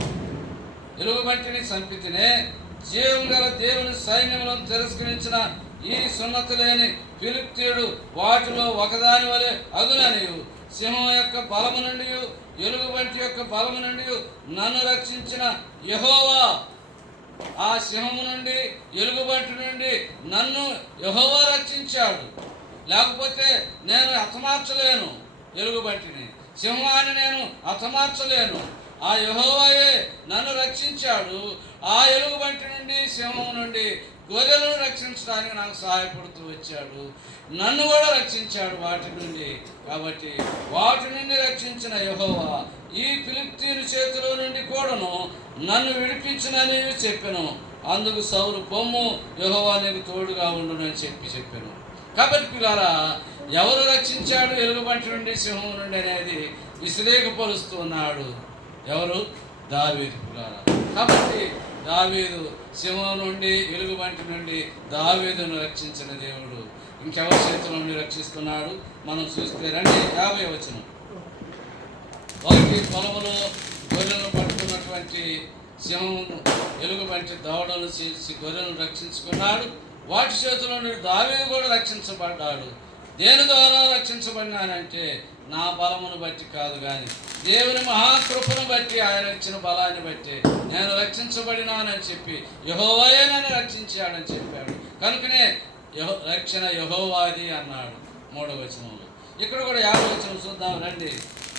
ఎలుగుబంటిని చంపితేనే జీవం గల దేవుని సైన్యములను తిరస్కరించిన ఈ సున్నతి లేని ఫిలిష్తీయుడు వాటిలో ఒకదాని వలె అగుననియు, సింహం యొక్క బలము నుండి, ఎలుగుబంటి యొక్క బలము నుండి నన్ను రక్షించిన యెహోవా, ఆ సింహము నుండి, ఎలుగుబంటి నుండి నన్ను యెహోవా రక్షించాడు. లేకపోతే నేను హతమార్చలేను, ఎలుగుబంటిని, సింహాన్ని నేను హతమార్చలేను. ఆ యెహోవాయే నన్ను రక్షించాడు. ఆ ఎలుగుబంటి నుండి, సింహం నుండి గొర్రెలను రక్షించడానికి నాకు సహాయపడుతూ వచ్చాడు. నన్ను కూడా రక్షించాడు వాటి నుండి. కాబట్టి వాటి నుండి రక్షించిన యెహోవా ఈ ఫిలిష్తీయుని చేతిలో నుండి కూడాను నన్ను విడిపించునని చెప్పాను. అందుకు సౌలు, పొమ్ము, యెహోవా నీకు తోడుగా ఉండునని చెప్పాను. కాబట్టి పిల్లారా, ఎవరు రక్షించాడు ఎలుగుబంటి నుండి, సింహం నుండి అనేది విశ్లేషపరుస్తున్నాడు. ఎవరు? దావీదు పిల్లారా. కాబట్టి దావీదు సింహం నుండి, ఎలుగుబంటి నుండి దావీదును రక్షించిన దేవుడు ఇంకెవరి చేతుల నుండి రక్షిస్తున్నాడు మనం చూస్తే రండి. 50వ వచనం. ఒకటి పొలములో గొర్రెలను పట్టుకున్నటువంటి సింహమును, ఎలుగుబంటి దవడలు చేసి గొర్రెలను రక్షించుకున్నాడు. వాటి చేతుల నుండి దావీదు కూడా రక్షించబడ్డాడు. దేని ద్వారా రక్షించబడినానంటే నా బలమును బట్టి కాదు, కానీ దేవుని మహాకృపను బట్టి, ఆయన ఇచ్చిన బలాన్ని బట్టి నేను రక్షించబడినానని చెప్పి యెహోవాయే నన్ను రక్షించాడని చెప్పాడు. కనుకనే రక్షణ యెహోవాది అన్నాడు 3వ వచనంలో. ఇక్కడ కూడా 50వ వచనం చూద్దాం రండి.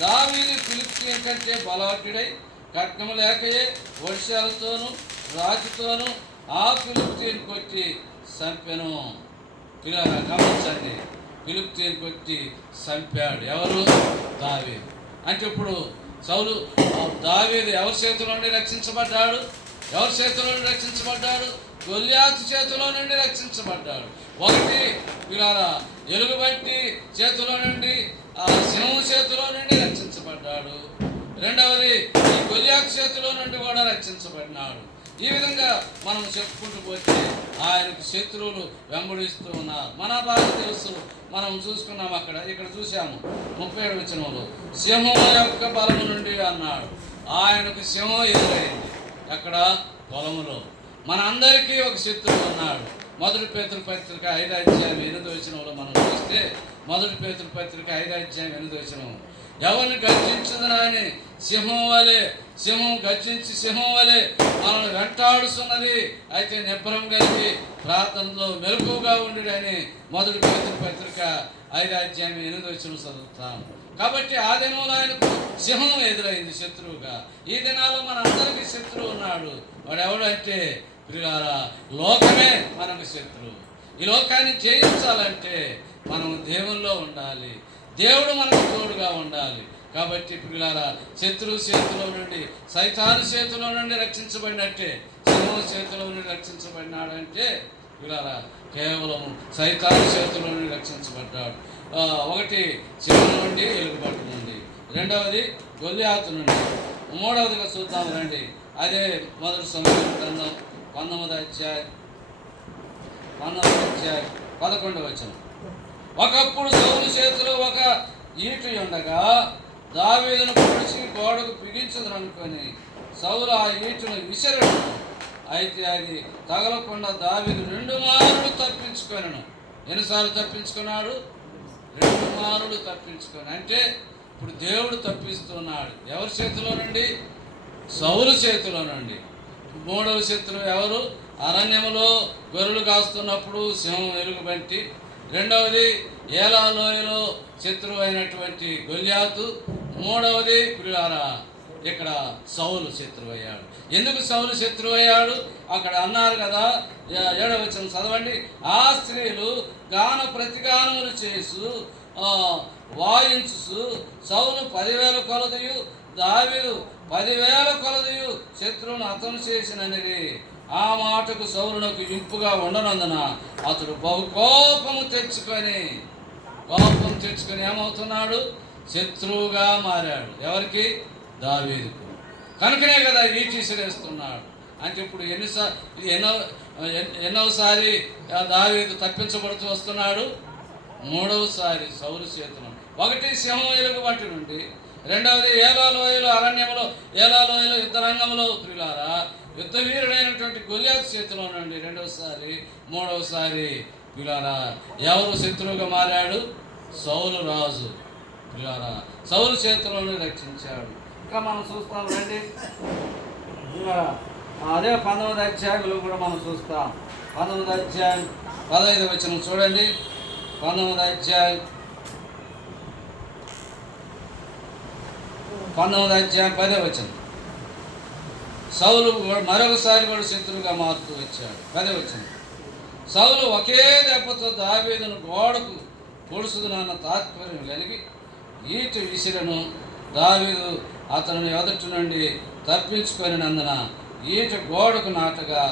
దావీదు ఫిలిష్తీయుని కంటే బలవతుడై ఖడ్గము లేకయే వర్షాలతోనూ రాతితోనూ ఆ ఫిలిష్తీయుని కొట్టి చంపెను. ఇలా గమనించండి. ఫిలిష్తీయుని కొట్టి చంపాడు. ఎవరు? దావీదు. అంటే ఇప్పుడు సౌలు దావీదు ఎవరి చేతిలో నుండి రక్షించబడ్డాడు? ఎవరి చేతిలో నుండి రక్షించబడ్డాడు? గొల్యాతు చేతిలో నుండి రక్షించబడ్డాడు. ఒకటి వీళ్ళ ఎలుగుబంటి చేతిలో నుండి, ఆ సింహం చేతిలో నుండి రక్షించబడ్డాడు. రెండవది ఈ గొల్యాతు చేతిలో నుండి కూడా రక్షించబడినాడు. ఈ విధంగా మనం చెప్పుకుంటూ పోతే ఆయనకు శత్రువులు వెంబడిస్తూ ఉన్నారు. మన బాగా తెలుసు, మనం చూసుకున్నాం. ఇక్కడ చూసాము 37వ వచనంలో సింహం యొక్క బలము నుండి అన్నాడు. ఆయనకు సింహం ఎదురైంది. ఎక్కడ? పొలములో. మన అందరికీ ఒక శత్రువు ఉన్నాడు. మొదటి పేతురు పత్రిక 5వ అధ్యాయం 8వ వచనంలో మనం చూస్తే, మొదటి పేతురు పత్రిక 5వ అధ్యాయం 8వ వచనం, ఎవరిని గర్జించుదనని సింహం గర్జించి సింహం వలె మనల్ని వెంటాడుతున్నది. అయితే నిబ్బరం కలిగి ప్రార్థనలో మెలకువగా ఉండిడని మొదటి పేతురు పత్రిక 5వ అధ్యాయం 8వ వచనం చదువుతాం. కాబట్టి ఆ దినంలో ఆయనకు సింహం ఎదురైంది శత్రువుగా. ఈ దినాల్లో మన అందరికీ శత్రువు ఉన్నాడు. వాడు ఎవడంటే ప్రియులారా, లోకమే మనకు శత్రువు. ఈ లోకాన్ని జయించాలంటే మనం దేవుల్లో ఉండాలి. దేవుడు మనకు తోడుగా ఉండాలి. కాబట్టి ప్రియులారా, శత్రువు చేతిలో నుండి, సైతాను చేతిలో నుండి రక్షించబడినట్టే సింహం చేతిలో నుండి రక్షించబడినాడంటే ప్రియులారా, కేవలం సైతాను చేతిలో నుండి రక్షించబడ్డాడు. ఒకటి సింహం నుండి, ఎలుగుబంటి నుండి. రెండవది గొల్యాతు నుండి. మూడవదిగా చూద్దాం రండి. అదే మొదటి సమూయేలు గ్రంథం 19వ అధ్యాయం 11వ వచనం. ఒకప్పుడు సౌలు చేతిలో ఒక ఈటు ఉండగా దావీదును పొడిచి గోడకు బిగించదనుకొని సౌలు ఆ ఈటును విసిరను. అయితే అది తగలకుండా దావీదు 2 మారులు తప్పించుకొనెను. ఎన్నిసార్లు తప్పించుకున్నాడు? 2 మారులు తప్పించుకొని. అంటే ఇప్పుడు దేవుడు తప్పిస్తున్నాడు. ఎవరి చేతిలో నుండి? సౌలు చేతిలో నుండి. మూడవ శత్రువు ఎవరు? అరణ్యములో గొర్రెలు కాస్తున్నప్పుడు సింహం ఎలుగుబంటి. రెండవది ఏలా లోయలో శత్రువు అయినటువంటి గొల్యాతు. మూడవది ప్రియులారా, ఇక్కడ సౌలు శత్రువు అయ్యాడు. ఎందుకు సౌలు శత్రువు అయ్యాడు? అక్కడ అన్నారు కదా, 7వ వచనం చదవండి. ఆ స్త్రీలు గాన ప్రతిగానములు చేసు వాయించు సౌలు 10,000 కొలదయు దావీదు 10,000 కొలదయు శత్రువును హతం చేసినది. ఆ మాటకు సౌలునకు ఇంపుగా ఉండనందున అతడు బహు కోపం తెచ్చుకొని ఏమవుతున్నాడు? శత్రువుగా మారాడు. ఎవరికి? దావీదుకు. కనుకనే కదా ఈటి విసిరేస్తున్నాడు. అంటే ఇప్పుడు ఎన్నోసారి దావీదు తప్పించబడుతూ వస్తున్నాడు? 3వసారి సౌలు చేతులు. ఒకటి సింహం ఎలుగుబంటి నుండి, రెండవది ఏలా లోయలో అరణ్యంలో యుద్ధరంగంలో ప్రియులారా యుద్ధ వీరుడైనటువంటి గొల్యాతు చేతిలో నుండి 2వసారి. 3వసారి ప్రియులారా ఎవరు శత్రువుగా మారాడు? సౌలు రాజు. ప్రియులారా సౌలు చేతిలోనే రక్షించాడు. ఇంకా మనం చూస్తాం రండి. అదే 19వ అధ్యాయంలో కూడా మనం చూస్తాం. 19వ అధ్యాయం 15వ వచనం చూడండి. 19వ అధ్యాయం 10వ వచనం. సౌలు మరొకసారి కూడా శత్రువుగా మారుతూ వచ్చాడు. 10వ వచనం. సౌలు ఒకే దెబ్బతో దావీదును గోడకు పొడుసుదునన్న తాత్పర్యం కలిగి ఈటి విసిరను. దావీదు అతనిని ఎదుటి నుండి తప్పించుకొనినందున ఈట గోడకు నాటగా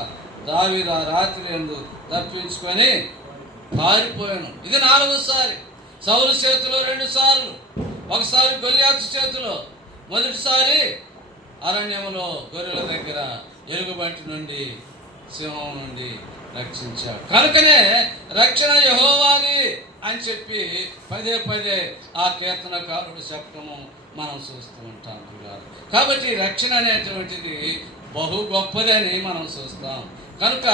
దావీదు ఆ రాత్రి యందు తప్పించుకొని పారిపోయాను. ఇది 4వసారి. సౌలు చేతిలో 2 సార్లు. ఒకసారి గొల్యాతు చేతిలో, మొదటిసారి అరణ్యములో గొర్రెల దగ్గర ఎలుగుబంటి నుండి సింహం నుండి రక్షించాడు. కనుకనే రక్షణ యెహోవాది అని చెప్పి పదే ఆ కీర్తనకారుడు చెప్పటము మనం చూస్తూ ఉంటాం. కాబట్టి రక్షణ అనేటువంటిది బహు గొప్పదని మనం చూస్తాం. కనుక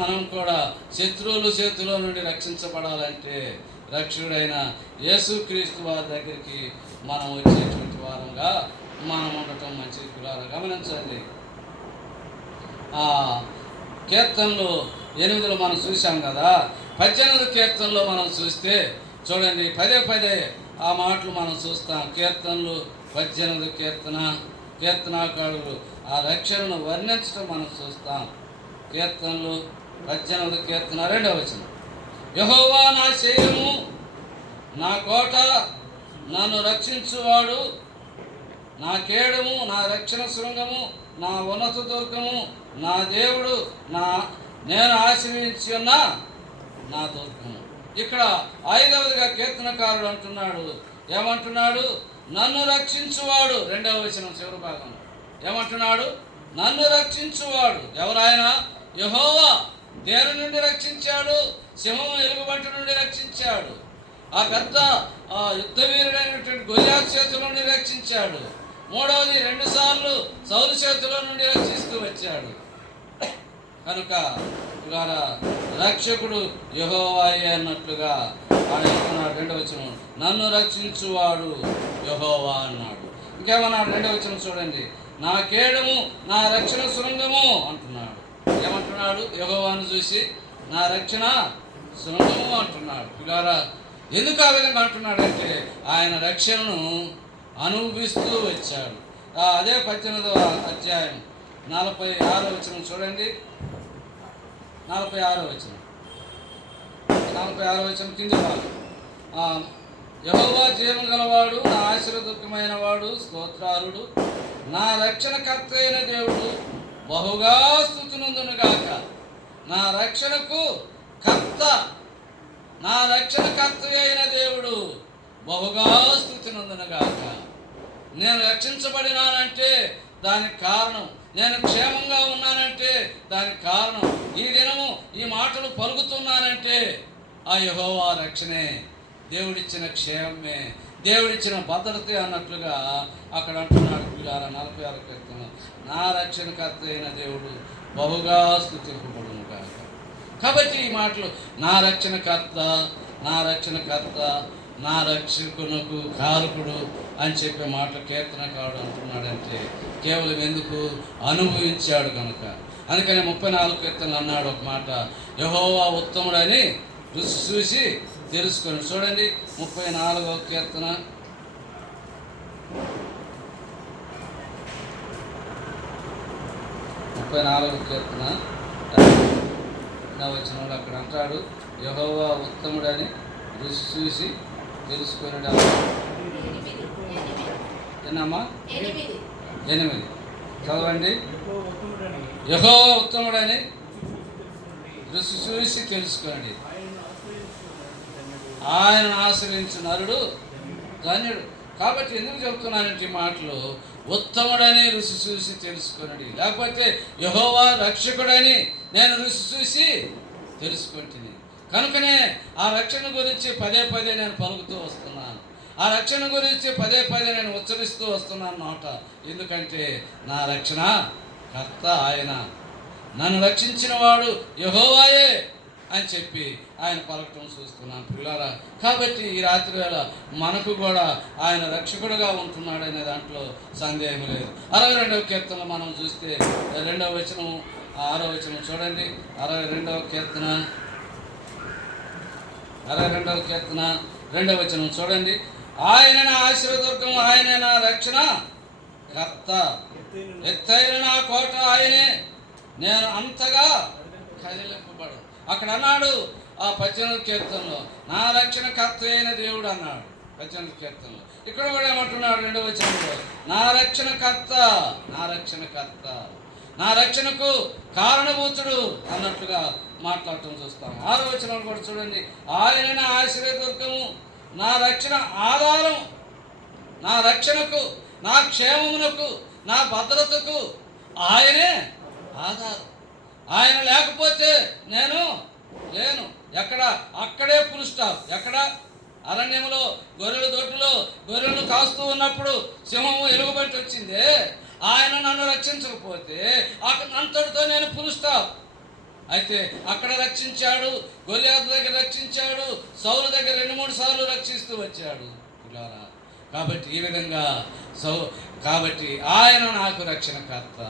మనం కూడా శత్రువుల చేతిలో నుండి రక్షించబడాలంటే రక్షకుడైన యేసుక్రీస్తు వారి దగ్గరికి మనం వచ్చేటువంటి వారంగా మనం ఉండటం మంచిది. పిల్లలు గమనించండి. కీర్తనలు 8లో మనం చూసాం కదా. 18వ కీర్తనలో మనం చూస్తే చూడండి, పదే ఆ మాటలు మనం చూస్తాం. కీర్తనలు 18వ కీర్తనాకారులు ఆ రక్షణను వర్ణించడం మనం చూస్తాం. కీర్తనలు 18వ కీర్తన 2వ వచనం. యెహోవా నా శైలము, నా కోట, నన్ను రక్షించువాడు, నా కేడము, నా రక్షణ శృంగము, నా ఉన్నత దుర్గము, నా దేవుడు, నేను ఆశ్రయించి ఉన్న నా దుర్గము. ఇక్కడ 5వదిగా కీర్తనకారుడు అంటున్నాడు, ఏమంటున్నాడు? నన్ను రక్షించువాడు. 2వ వచనం చివరి భాగం ఏమంటున్నాడు? నన్ను రక్షించువాడు. ఎవరాయన? యెహోవా. దేని నుండి రక్షించాడు? సింహం ఎలుగుబంటి నుండి రక్షించాడు. ఆ పెద్ద యుద్ధవీరుడైనటువంటి గొల్యాతు చేతుల నుండి రక్షించాడు. 3వది 2 సార్లు సౌలు చేతుల నుండి రక్షిస్తూ వచ్చాడు. కనుక ద్వారా రక్షకుడు యెహోవాయే అన్నట్లుగా ఆయన అంటున్నాడు. 2వ వచనం, నన్ను రక్షించువాడు యెహోవా అన్నాడు. ఇంకేమన్నాడు? 2వ వచనం చూడండి, నా కేడము, నా రక్షణ శృంగము అంటున్నాడు. ఏమంటున్నాడు? యెహోవాను చూసి నా రక్షణ శృంగము అంటున్నాడు. పిల్లారా, ఎందుకు ఆ విధంగా అంటున్నాడంటే ఆయన రక్షణను అనుభవిస్తూ వచ్చాడు. అదే 18వ అధ్యాయం 46వ వచనం చూడండి. 46వ వచనం కింది భాగం. యెహోవా జీవం గలవాడు, నా ఆశీర్వదమైన వాడు, స్తోత్రారుడు, నా రక్షణకర్త అయిన దేవుడు బహుగా స్తుతినందునుగాక. నా రక్షణకు కర్త, నా రక్షణకర్త అయిన దేవుడు బహుగా స్తుతినందునుగాక. నేను రక్షించబడినానంటే దానికి కారణం, నేను క్షేమంగా ఉన్నానంటే దానికి కారణం, ఈ దినము ఈ మాటలు పలుకుతున్నానంటే ఆ యెహోవా రక్షణే, దేవుడిచ్చిన క్షేమమే, దేవుడిచ్చిన భద్రతే అన్నట్లుగా అక్కడ అంటున్నాడు. పిల్లారా, 46 కీర్తన, నా రక్షణకర్త అయిన దేవుడు బహుగా స్తుతింపబడును కాక. కాబట్టి ఈ మాటలు నా రక్షణకర్త, నా రక్షణకర్త, నా రక్షకునకు కారకుడు అని చెప్పే మాట కీర్తనకారుడు అంటున్నాడంటే కేవలం ఎందుకు? అనుభవించాడు కనుక. అందుకని 34 కీర్తనలు అన్నాడు ఒక మాట, యెహోవా ఉత్తముడని రుచి చూసి తెలుసుకొని. చూడండి 34వ కీర్తన 34వ కీర్తన వచ్చినప్పుడు అక్కడ అంటాడు, యెహోవా ఉత్తముడని రుచి చూసి తెలుసుకొని. ఎన్నమ్మా? 8 చదవండి. యెహోవా ఉత్తముడని రుచి చూసి తెలుసుకోండి, ఆయనను ఆశ్రయించిన నరుడు ధన్యుడు. కాబట్టి ఎందుకు చెప్తున్నానంటే ఈ మాటలు, ఉత్తముడని రుచి చూసి తెలుసుకొనడి, లేకపోతే యెహోవా రక్షకుడని నేను రుచి చూసి తెలుసుకుంటుంది. కనుకనే ఆ రక్షణ గురించి పదే నేను పలుకుతూ వస్తున్నాను, ఆ రక్షణ గురించి పదే నేను ఉచ్చరిస్తూ వస్తున్నాను నోట. ఎందుకంటే నా రక్షణ కర్త ఆయన, నన్ను రక్షించిన వాడు యెహోవాయే అని చెప్పి ఆయన పలకటం చూస్తున్నాను పిల్లారా. కాబట్టి ఈ రాత్రి వేళ మనకు కూడా ఆయన రక్షకుడుగా ఉంటున్నాడనే దాంట్లో సందేహం లేదు. 62వ కీర్తనలో మనం చూస్తే 2వ వచనం 6వ వచనం చూడండి. 62వ కీర్తన 2వ వచనం చూడండి. ఆయన నా ఆశీర్వదుర్గం, ఆయన నా రక్షణ కర్త, ఎత్తైన నా కోట ఆయనే, నేను అంతగా కదిలింపబడు. అక్కడ అన్నాడు ఆ 18వ కీర్తనలో, నా రక్షణ కర్త అయిన దేవుడు అన్నాడు 18వ కీర్తనలో. ఇక్కడ కూడా ఏమంటున్నాడు 2వ వచనంలో, నా రక్షణ కర్త, నా రక్షణ కర్త, నా రక్షణకు కారణభూతుడు అన్నట్లుగా మాట్లాడటం చూస్తాం. 6వ వచనం కూడా చూడండి, ఆయన నా ఆశ్రయదుర్గము, నా రక్షణ ఆధారం, నా రక్షణకు, నా క్షేమమునకు, నా భద్రతకు ఆయనే ఆధారం. ఆయన లేకపోతే నేను లేను. ఎక్కడ? అక్కడే ఫుల్ స్టాప్. ఎక్కడ? అరణ్యంలో గొర్రెల దొడ్డులో గొర్రెలను కాస్తూ ఉన్నప్పుడు సింహము ఎలుగుబట్టి వచ్చింది. ఆయన నన్ను రక్షించకపోతే అంతటితో నేను ఫుల్ స్టాప్. అయితే అక్కడ రక్షించాడు, గొల్యాతు దగ్గర రక్షించాడు, సౌలు దగ్గర 2-3 సార్లు రక్షిస్తూ వచ్చాడు. కాబట్టి ఈ విధంగా కాబట్టి ఆయన నాకు రక్షణకర్త.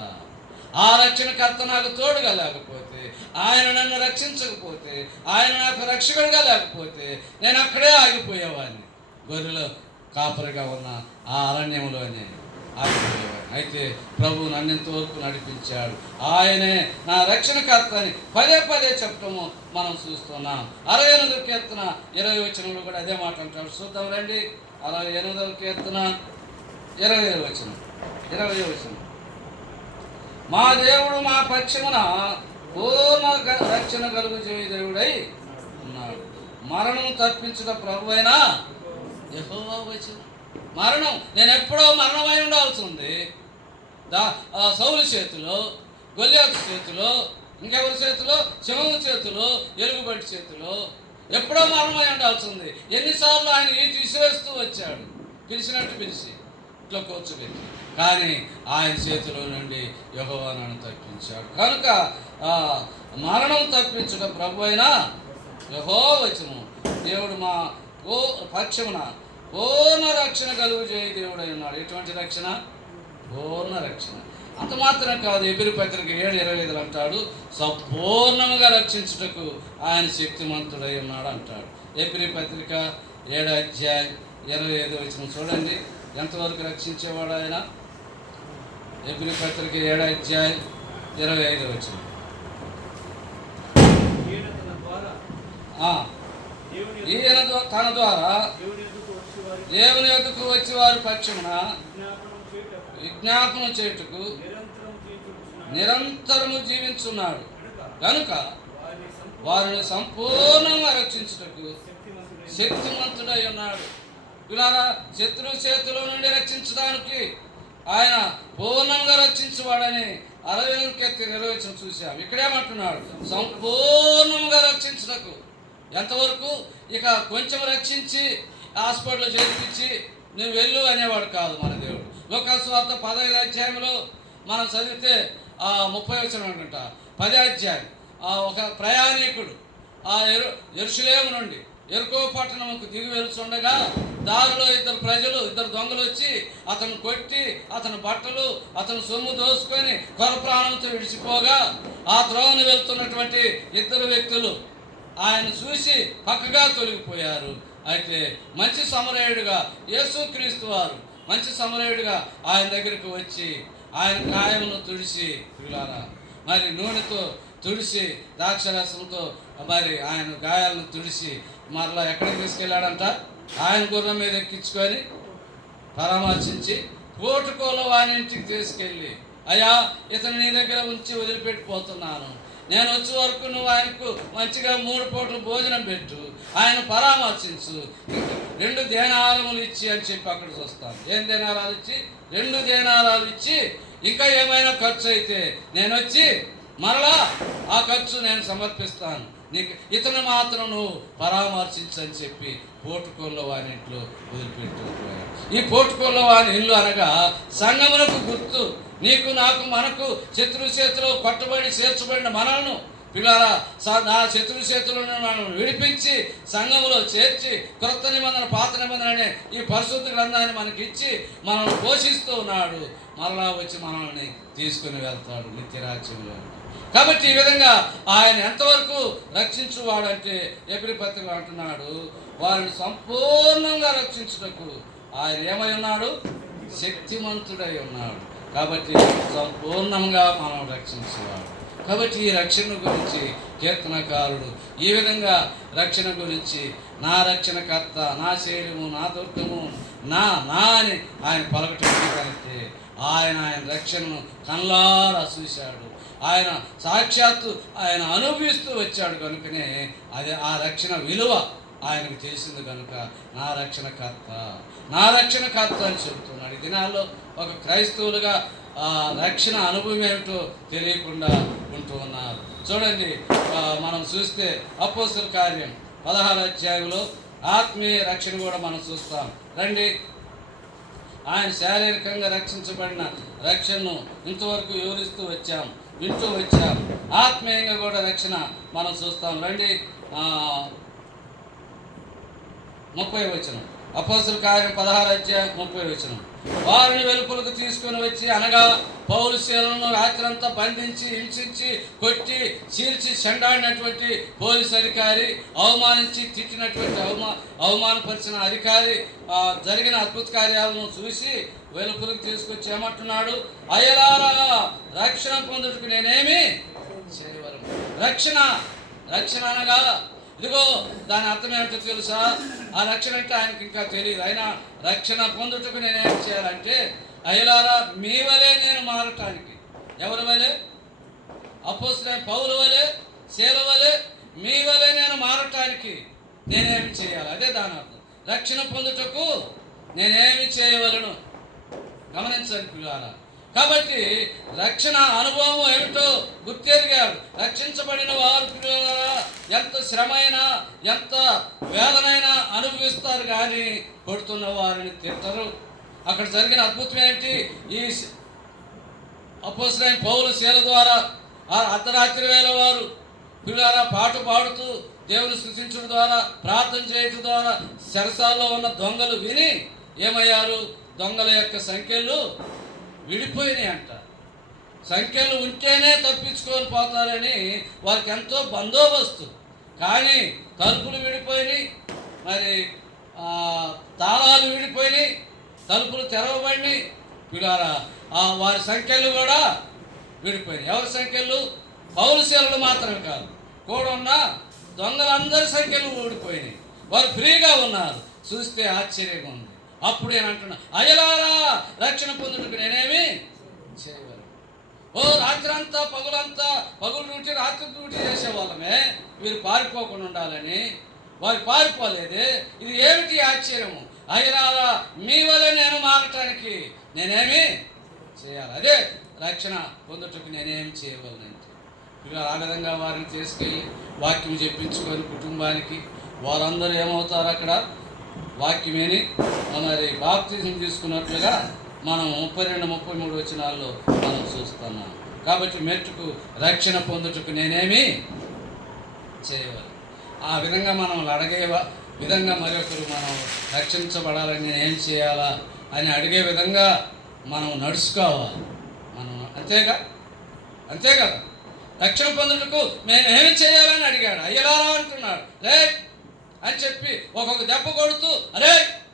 ఆ రక్షణకర్త నాకు తోడుగా లేకపోతే, ఆయన నన్ను రక్షించకపోతే, ఆయన నాకు రక్షకుడిగా లేకపోతే నేను అక్కడే ఆగిపోయేవాడిని. గొర్రెలు కాపరిగా ఉన్న ఆ అరణ్యంలోనే ఆగిపోయేవాడిని. అయితే ప్రభు నన్ను ఇంతవరకు నడిపించాడు, ఆయనే నా రక్షణకర్త అని పదే పదే చెప్పటము మనం చూస్తున్నాం. 68వ కీర్తన 20 వచనంలో కూడా అదే మాట అంటాడు. చూద్దాం రండి. 68వ కీర్తన 20వ వచనం. మా దేవుడు మా పక్షమున పూర్ణ రక్షణ కలుగు చేయ దేవుడై ఉన్నాడు. మరణం తప్పించుట ప్రభు అయినా యెహోవా వచనం. మరణం, నేను ఎప్పుడో మరణమై ఉండాల్సి ఉంది. సౌలు చేతిలో, గొల్యాతు చేతిలో, ఇంకెవరి చేతిలో, సింహము చేతిలో, ఎలుగుబడి చేతిలో ఎప్పుడో మరణమై ఉండాల్సి ఉంది. ఎన్నిసార్లు ఆయన ఈతి విసిరేస్తూ వచ్చాడు, పిలిచినట్టు పిలిచి ఇట్లా కూర్చోబెట్టి, కానీ ఆయన చేతిలో నుండి యెహోవా నన్ను తప్పించాడు. కనుక మరణం తప్పించుట ప్రభు అయినా యెహోవా వచనం. దేవుడు మా పక్షమున పూర్ణ రక్షణ కలుగు చేయ దేవుడై ఉన్నాడు. ఎటువంటి రక్షణ? పూర్ణ రక్షణ. అంత మాత్రం కాదు, ఎబిరి పత్రిక 7:25 అంటాడు, సంపూర్ణంగా రక్షించుటకు ఆయన శక్తిమంతుడై ఉన్నాడు అంటాడు. ఎబిరి పత్రిక 7:25 చూడండి, ఎంతవరకు రక్షించేవాడు ఆయన? ఎబిరి పత్రిక 7:25. ఈయన తన ద్వారా దేవుని యొద్దకు వచ్చి వారి పక్షమున విజ్ఞాపనం చేయుటకు నిరంతరము జీవించున్నాడు కనుక వారిని సంపూర్ణంగా రక్షించుటకు శక్తిమంతుడై ఉన్నాడు. పిల్లారా, శత్రు చేతిలో నుండి రక్షించడానికి ఆయన పూర్ణంగా రక్షించువాడని 68వ కీర్తన 20 చూశాం. ఇక్కడేమంటున్నాడు? సంపూర్ణంగా రక్షించుటకు. ఎంతవరకు? ఇక కొంచెం రక్షించి హాస్పిటల్లో చేర్పించి నువ్వు వెళ్ళు అనేవాడు కాదు మన దేవుడు. లోకాసు వార్త 15వ అధ్యాయంలో మనం చదివితే 30వ వచనం అనుకుంట, 10వ అధ్యాయం. ఒక ప్రయాణికుడు యెరూషలేము నుండి యెరికో పట్టణముకు దిగి వెళ్తుండగా దారిలో ఇద్దరు దొంగలు వచ్చి అతను కొట్టి అతని బట్టలు, అతను సొమ్ము దోసుకొని కొర ప్రాణంతో విడిచిపోగా ఆ త్రోవను వెళ్తున్నటువంటి ఇద్దరు వ్యక్తులు ఆయన చూసి పక్కగా తొలగిపోయారు. అయితే మంచి సమరయుడిగా యేసుక్రీస్తు వారు మంచి సమరయుడిగా ఆయన దగ్గరికి వచ్చి ఆయన గాయమును తుడిచి, పిల్లారా, మరి నూనెతో తుడిచి ద్రాక్షరసంతో మరి ఆయన గాయాలను తుడిచి మరలా ఎక్కడికి తీసుకెళ్ళాడంట? ఆయన గుర్రం మీద ఎక్కించుకొని పరామర్శించి కోటుకోల వాని ఇంటికి తీసుకెళ్ళి, అయ్యా, ఇతను నీ దగ్గర ఉంచి వదిలిపెట్టిపోతున్నాను, నేను వచ్చే వరకు నువ్వు ఆయనకు మంచిగా 3 పూటలు భోజనం పెట్టు, ఆయన పరామర్శించు, 2 దేనారములు ఇచ్చి అని చెప్పి అక్కడ చూస్తాను. ఏం దేనారాలు ఇచ్చి? 2 దేనారాలు ఇచ్చి, ఇంకా ఏమైనా ఖర్చు అయితే నేను వచ్చి మరలా ఆ ఖర్చు నేను సమర్పిస్తాను, నీకు ఇతను మాత్రం నువ్వు పరామర్శించని చెప్పి పోటుకోళ్ళ వాని ఇంట్లో వదిలిపెట్టుకుపోయాడు. ఈ పోటుకోళ్ళ వాని ఇల్లు అనగా సంగమునకు గుర్తు. నీకు, నాకు, మనకు శత్రువు చేతిలో కొట్టబడి చేర్చబడిన మనల్ని, పిల్లారా, నా శత్రు చేతులను మనం విడిపించి సంఘములో చేర్చి క్రొత్త నిబంధన పాత నిబంధన అనే ఈ పరిశుద్ధ గ్రంథాన్ని మనకి ఇచ్చి మనల్ని పోషిస్తూ ఉన్నాడు. మరలా వచ్చి మనల్ని తీసుకుని వెళ్తాడు నిత్యరాజ్యంలో. కాబట్టి ఈ విధంగా ఆయన ఎంతవరకు రక్షించువాడంటే ఎబ్రీ పత్రిక అంటున్నాడు, వారిని సంపూర్ణంగా రక్షించుటకు ఆయన ఏమై ఉన్నాడు? శక్తిమంతుడై ఉన్నాడు. కాబట్టి సంపూర్ణంగా మనం రక్షించేవాడు. కాబట్టి ఈ రక్షణ గురించి కీర్తనకారుడు ఈ విధంగా రక్షణ గురించి, నా రక్షణకర్త, నా శైలము, నా దుర్గము, నా అని ఆయన పలకటంటే ఆయన రక్షణను కళ్ళారా చూశాడు. ఆయన సాక్షాత్తు ఆయన అనుభవిస్తూ వచ్చాడు కనుకనే అది ఆ రక్షణ విలువ ఆయనకు తెలిసింది కనుక నా రక్షణకర్త అని చెబుతున్నాడు. ఈ దినాల్లో ఒక క్రైస్తవులుగా రక్షణ అనుభవం ఏమిటో తెలియకుండా ఉంటూ ఉన్నారు. చూడండి, మనం చూస్తే అపోస్తల కార్యం 16వ అధ్యాయంలో ఆత్మీయ రక్షణ కూడా మనం చూస్తాం. రండి, ఆయన శారీరకంగా రక్షించబడిన రక్షణను ఇంతవరకు వింటూ వచ్చాం. ఆత్మీయంగా కూడా రక్షణ మనం చూస్తాం. రండి, 30వ వచనం. అపోస్తలుల కార్యం 16:30. వారిని వెలుపలకు తీసుకొని వచ్చి, అనగా పౌలు శీలను రాత్రంతా బంధించి, హింసించి, కొట్టి, చీల్చి చెండాడినటువంటి పోలీసు అధికారి, అవమానించి తిట్టినటువంటి అవమానపరిచిన అధికారి జరిగిన అద్భుత కార్యాలను చూసి వెలుపలకు తీసుకొచ్చి ఏమంటున్నాడు? అయ్యలారా, రక్షణ పొందుటకు నేనేమి చేయవలను. రక్షణ అనగా ఇదిగో దాని అర్థం ఏమిటో తెలుసా? ఆ రక్షణ అంటే ఆయనకి ఇంకా తెలియదు. అయినా రక్షణ పొందుటకు నేనేం చేయాలంటే, అయ్యలారా, మీ వలే నేను మారటానికి. ఎవరి వలే? అపోస్తలుడైన పౌలు వలే, శీల వలే, మీ వలే నేను మారటానికి నేనేమి చేయాలి? అదే దాని అర్థం. రక్షణ పొందుటకు నేనేమి చేయవలను. గమనించండి పిల్లారా. కాబట్టి రక్షణ అనుభవం ఏమిటో గుర్తెరిగారు. రక్షించబడిన వారు పిల్లలారా ఎంత శ్రమైనా ఎంత వేదనైనా అనుభవిస్తారు, కానీ కొడుతున్న వారిని తిట్టరు. అక్కడ జరిగిన అద్భుతం ఏంటి? ఈ అపోస్తలుడైన పౌలు శీల ద్వారా ఆ అర్ధరాత్రి వేళ వారు పిల్లారా పాట పాడుతూ దేవుని స్తుతించడం ద్వారా, ప్రార్థన చేయడం ద్వారా చెరసాల్లో ఉన్న దొంగలు విని ఏమయ్యారు? దొంగల యొక్క సంఖ్యలు విడిపోయినాయి అంట. సంఖ్యలు ఉంటేనే తప్పించుకొని పోతారని వారికి ఎంతో బందోబస్తు. కానీ తలుపులు విడిపోయినాయి, మరి తాళాలు విడిపోయినాయి, తలుపులు తెరవబడినాయి పిల్లారా. వారి సంఖ్యలు కూడా విడిపోయినాయి. ఎవరి సంఖ్యలు? పౌలు శీలలు మాత్రమే కాదు, కూడా ఉన్న దొంగలందరి సంఖ్యలు ఊడిపోయినాయి. వారు ఫ్రీగా ఉన్నారు. చూస్తే ఆశ్చర్యంగా ఉంది. అప్పుడు ఏమంటున్నా, అయ్యలారా, రక్షణ పొందుటకు నేనేమి చేయగలను. రాత్రంతా పగులు డ్యూటీ రాత్రి డ్యూటీ చేసేవాళ్ళమే వీరు పారిపోకుండా ఉండాలని. వారు పారిపోలేదే. ఇది ఏమిటి ఆశ్చర్యము? అయ్యలారా, మీ వల్లే నేను మారటానికి నేనేమి చేయాలి. అదే రక్షణ పొందుటకు నేనేమి చేయగలనంటే ఇలా ఆ విధంగా వారిని తీసుకెళ్ళి వాక్యం చెప్పించుకొని కుటుంబానికి వారందరూ ఏమవుతారు? అక్కడ వాక్యం విని మరి బాప్తిజం తీసుకున్నట్లుగా మనం 32-33 వచనాల్లో మనం చూస్తున్నాం. కాబట్టి మెట్టుకు రక్షణ పొందుటకు నేనేమి చేయవాలి. ఆ విధంగా మనం అడిగే విధంగా మరొకరు మనం రక్షించబడాలని నేనేం చేయాలా అని అడిగే విధంగా మనం నడుచుకోవాలి. మనం అంతే కదా. రక్షణ పొందుటకు నేనేమి చేయాలని అడిగాడు. అయ్యలారా అంటున్నాడు. రే అని చెప్పి ఒక్కొక్క దెబ్బ కొడుతూ అరే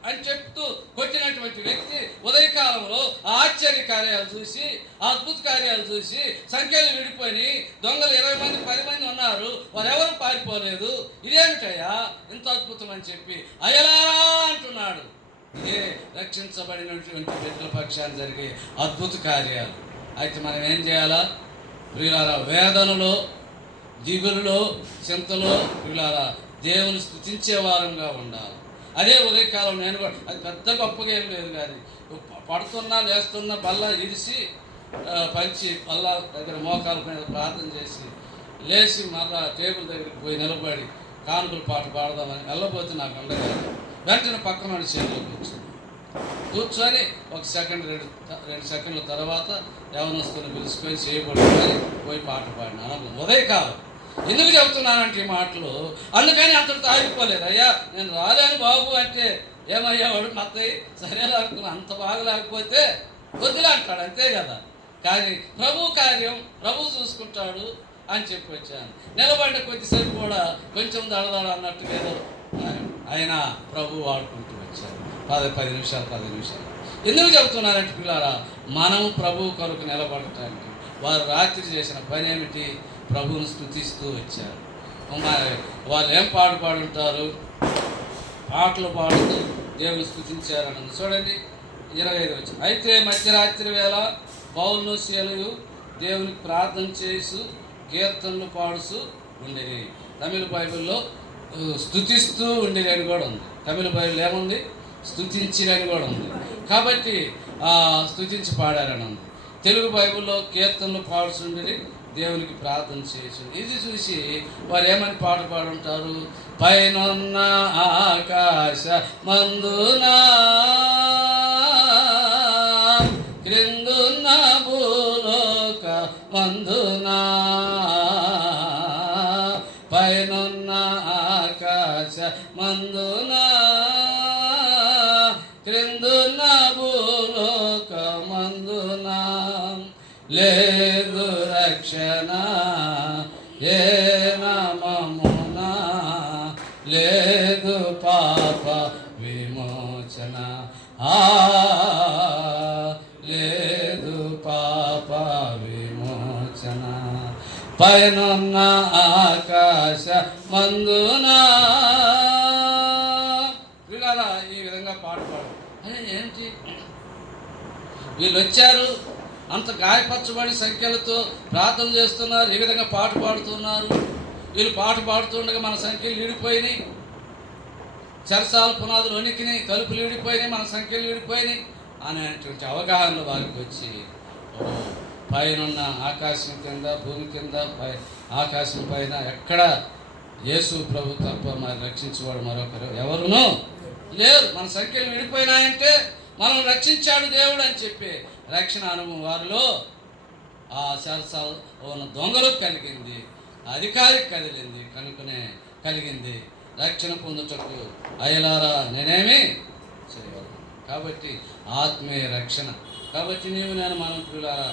అని చెప్తూ కొట్టినటువంటి వ్యక్తి ఉదయకాలంలో ఆ ఆశ్చర్య కార్యాలు చూసి, ఆ అద్భుత కార్యాలు చూసి సంఖ్యలు విడిపోయి దొంగలు 20 మంది 10 మంది ఉన్నారు, వారెవరు పారిపోలేదు, ఇదేమిటయ్యా ఇంత అద్భుతం అని చెప్పి అయ్యలారా అంటున్నాడు. ఇదే రక్షించబడినటువంటి బిడ్డల పక్షాన్ని జరిగే అద్భుత కార్యాలు. అయితే మనం ఏం చేయాలా ప్రియులారా? వేదనలో, దిగులులో, చింతలో ప్రియులారా దేవుని స్తుతించే వారంగా ఉండాలి. అదే ఉదయకాలం నేను కూడా, అది పెద్ద గొప్పగా ఏం లేదు, కానీ పడుతున్నా లేస్తున్నా బల్ల ఇరిసి పంచి బల్ల దగ్గర మోకాల మీద ప్రార్థన చేసి లేచి మళ్ళా టేబుల్ దగ్గరికి పోయి నిలబడి కానుకల పాట పాడదామని వెళ్ళబోతే నాకు ఉండగా వెంటనే పక్కన చేతిలో కూర్చొని 1 సెకండ్ 2 సెకండ్ల తర్వాత యవనస్తుని పిలుచుకొని చేయబడి పోయి పాట పాడిన అనుభవం ఉదయకాలం. ఎందుకు చెబుతున్నానంటే ఈ మాటలు, అందుకని అంతటితో ఆగిపోలేదు. అయ్యా నేను రాలేను బాబు అంటే ఏమయ్యా వాడు మత్తయ్య సరే అనుకున్నా, అంత బాగా లేకపోతే వదిలే అంటాడు, అంతే కదా. కానీ ప్రభు కార్యం ప్రభు చూసుకుంటాడు అని చెప్పి వచ్చాను. నిలబడిన కొద్దిసేపు కూడా కొంచెం దడదడ అన్నట్టుగా ఏదో ఆయన ప్రభు వాడుకుంటూ వచ్చారు. 10 నిమిషాలు. ఎందుకు చెబుతున్నారంటే పిల్లారా, మనం ప్రభు కొరకు నిలబడటానికి. వారు రాత్రి చేసిన పని ఏమిటి? ప్రభువును స్తుతిస్తూ వచ్చారు. వాళ్ళు ఏం పాడుంటారు? పాటలు పాడుతూ దేవుని స్తుతించారని చూడండి. 25 వచ్చింది. అయితే మధ్యరాత్రి వేళ పౌలును శీలయు దేవునికి ప్రార్థన చేసి కీర్తనలు పాడుతూ ఉండేది. తమిళ బైబిల్లో స్తుతిస్తూ ఉండేది అని కూడా ఉంది. తమిళ బైబిల్ ఏముంది? స్తుతించిరని కూడా ఉంది. కాబట్టి స్తుతించి పాడారని ఉంది. తెలుగు బైబిల్లో కీర్తనలు పాడుతుండేది, దేవునికి ప్రార్థన చేసింది. ఇది చూసి వారు ఏమని పాడుంటారు? పైనున్న ఆకాశ మందునా క్రిందున్న భూలోక మందునా, పైనున్న ఆకాశ మందునా ఏ నామమున లేదు పాప విమోచన, లేదు పాప విమోచన. పైనున్న ఆకాశ మందున వీళ్ళారా ఈ విధంగా పాట పాడు. అదే ఏంటి వీళ్ళు వచ్చారు, అంత గాయపరచబడి సంఖ్యలతో ప్రార్థన చేస్తున్నారు, ఈ విధంగా పాట పాడుతున్నారు. వీళ్ళు పాట పాడుతుండగా మన సంఖ్యలు ఈడిపోయినాయి, చెరసాల పునాదులు వణికినాయి, తలుపులు ఈడిపోయినాయి, మన సంఖ్యలు ఈడిపోయినాయి అనేటువంటి అవగాహనలు వారికి వచ్చి, పైనున్న ఆకాశం కింద భూమి కింద ఆకాశం పైన ఎక్కడ యేసు ప్రభు తప్ప మరి రక్షించేవాడు మరొకరు ఎవరునూ లేరు. మన సంఖ్యలు విడిపోయినాయంటే మనం రక్షించాడు దేవుడు అని చెప్పి రక్షణ అనుభవం వారిలో ఆ చెరసాల ఉన్న దొంగలకు కలిగింది, అధికారికి కదిలింది, కనుకనే కలిగింది. రక్షణ పొందుటకు అయలారా నేనేమి చేయగలను. కాబట్టి ఆత్మీయ రక్షణ. కాబట్టి నీవు నేను మనం పిల్లారా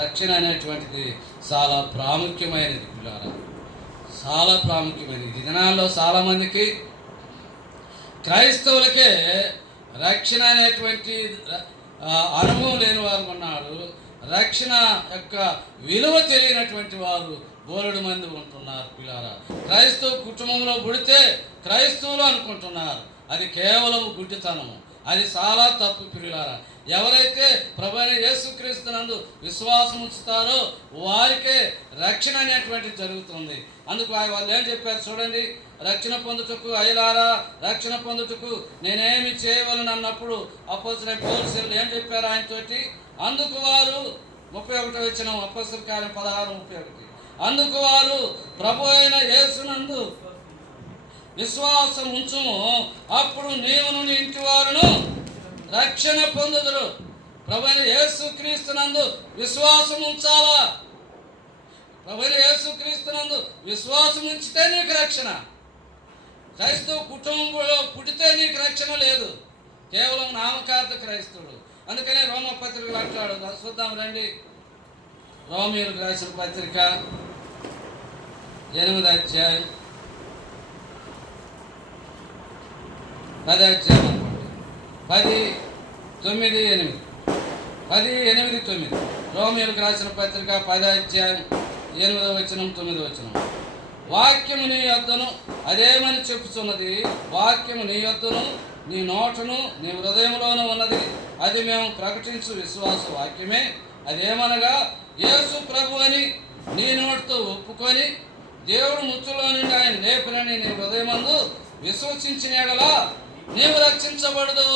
రక్షణ అనేటువంటిది చాలా ప్రాముఖ్యమైనది పిల్లారా, చాలా ప్రాముఖ్యమైనది. ఈ దినాల్లో చాలామందికి క్రైస్తవులకే రక్షణ అనేటువంటి అనుభవం లేని వారు ఉన్నారు. రక్షణ యొక్క విలువ తెలియనటువంటి వారు బోలెడు మంది ఉంటున్నారు పిల్లారా. క్రైస్తవ కుటుంబంలో పుడితే క్రైస్తవులు అనుకుంటున్నారు. అది కేవలం గుడ్డితనము, అది చాలా తప్పు పిల్లారా. ఎవరైతే ప్రభువైన యేసుక్రీస్తునందు విశ్వాసం ఉంచుతారో వారికే రక్షణ అనేటువంటిది జరుగుతుంది. అందుకు వాళ్ళు ఏం చెప్పారు చూడండి, రక్షణ పొందుటకు అయలారా రక్షణ పొందుటకు నేనేమి చేయవలను అన్నప్పుడు అపోస్తలుడైన పౌలు ఏం చెప్పారు ఆయనతోటి? అందుకు వారు 31 వచనం అపోస్తల కార్యం 16:31 అందుకు వారు ప్రభు అయిన యేసునందు విశ్వాసం ఉంచుము, అప్పుడు నీవును నీ ఇంటి వారును రక్షణ పొందుదురు. ప్రభు అయిన యేసుక్రీస్తునందు విశ్వాసం ఉంచాలా. ప్రభు అయిన యేసుక్రీస్తునందు విశ్వాసం ఉంచితే నీకు రక్షణ. క్రైస్తవ కుటుంబంలో పుట్టితే నీకు రక్షణ లేదు, కేవలం నామకార్థ క్రైస్తవుడు. అందుకనే రోమ పత్రికలు అంటాడు, చూద్దాం రండి. రోమీయులకు రాసిన పత్రిక 8వ అధ్యాయం 10వ అధ్యాయం అనుకోండి, 10:8 రోమీయులకు రాసిన పత్రిక 10వ అధ్యాయం 8వ వచనం 9వ వచనం. వాక్యము నీ యొద్దను అదేమని చెప్పుచున్నది, వాక్యము నీ యొద్దను నీ నోటను నీ హృదయంలోనూ ఉన్నది, అది మేము ప్రకటించు విశ్వాస వాక్యమే. అదేమనగా యేసు ప్రభు అని నీ నోటితో ఒప్పుకొని దేవుడు ముచ్చులో నుండి ఆయన లేపునని నీ హృదయమందు విశ్వసించిన యెడల నీవు రక్షించబడదు.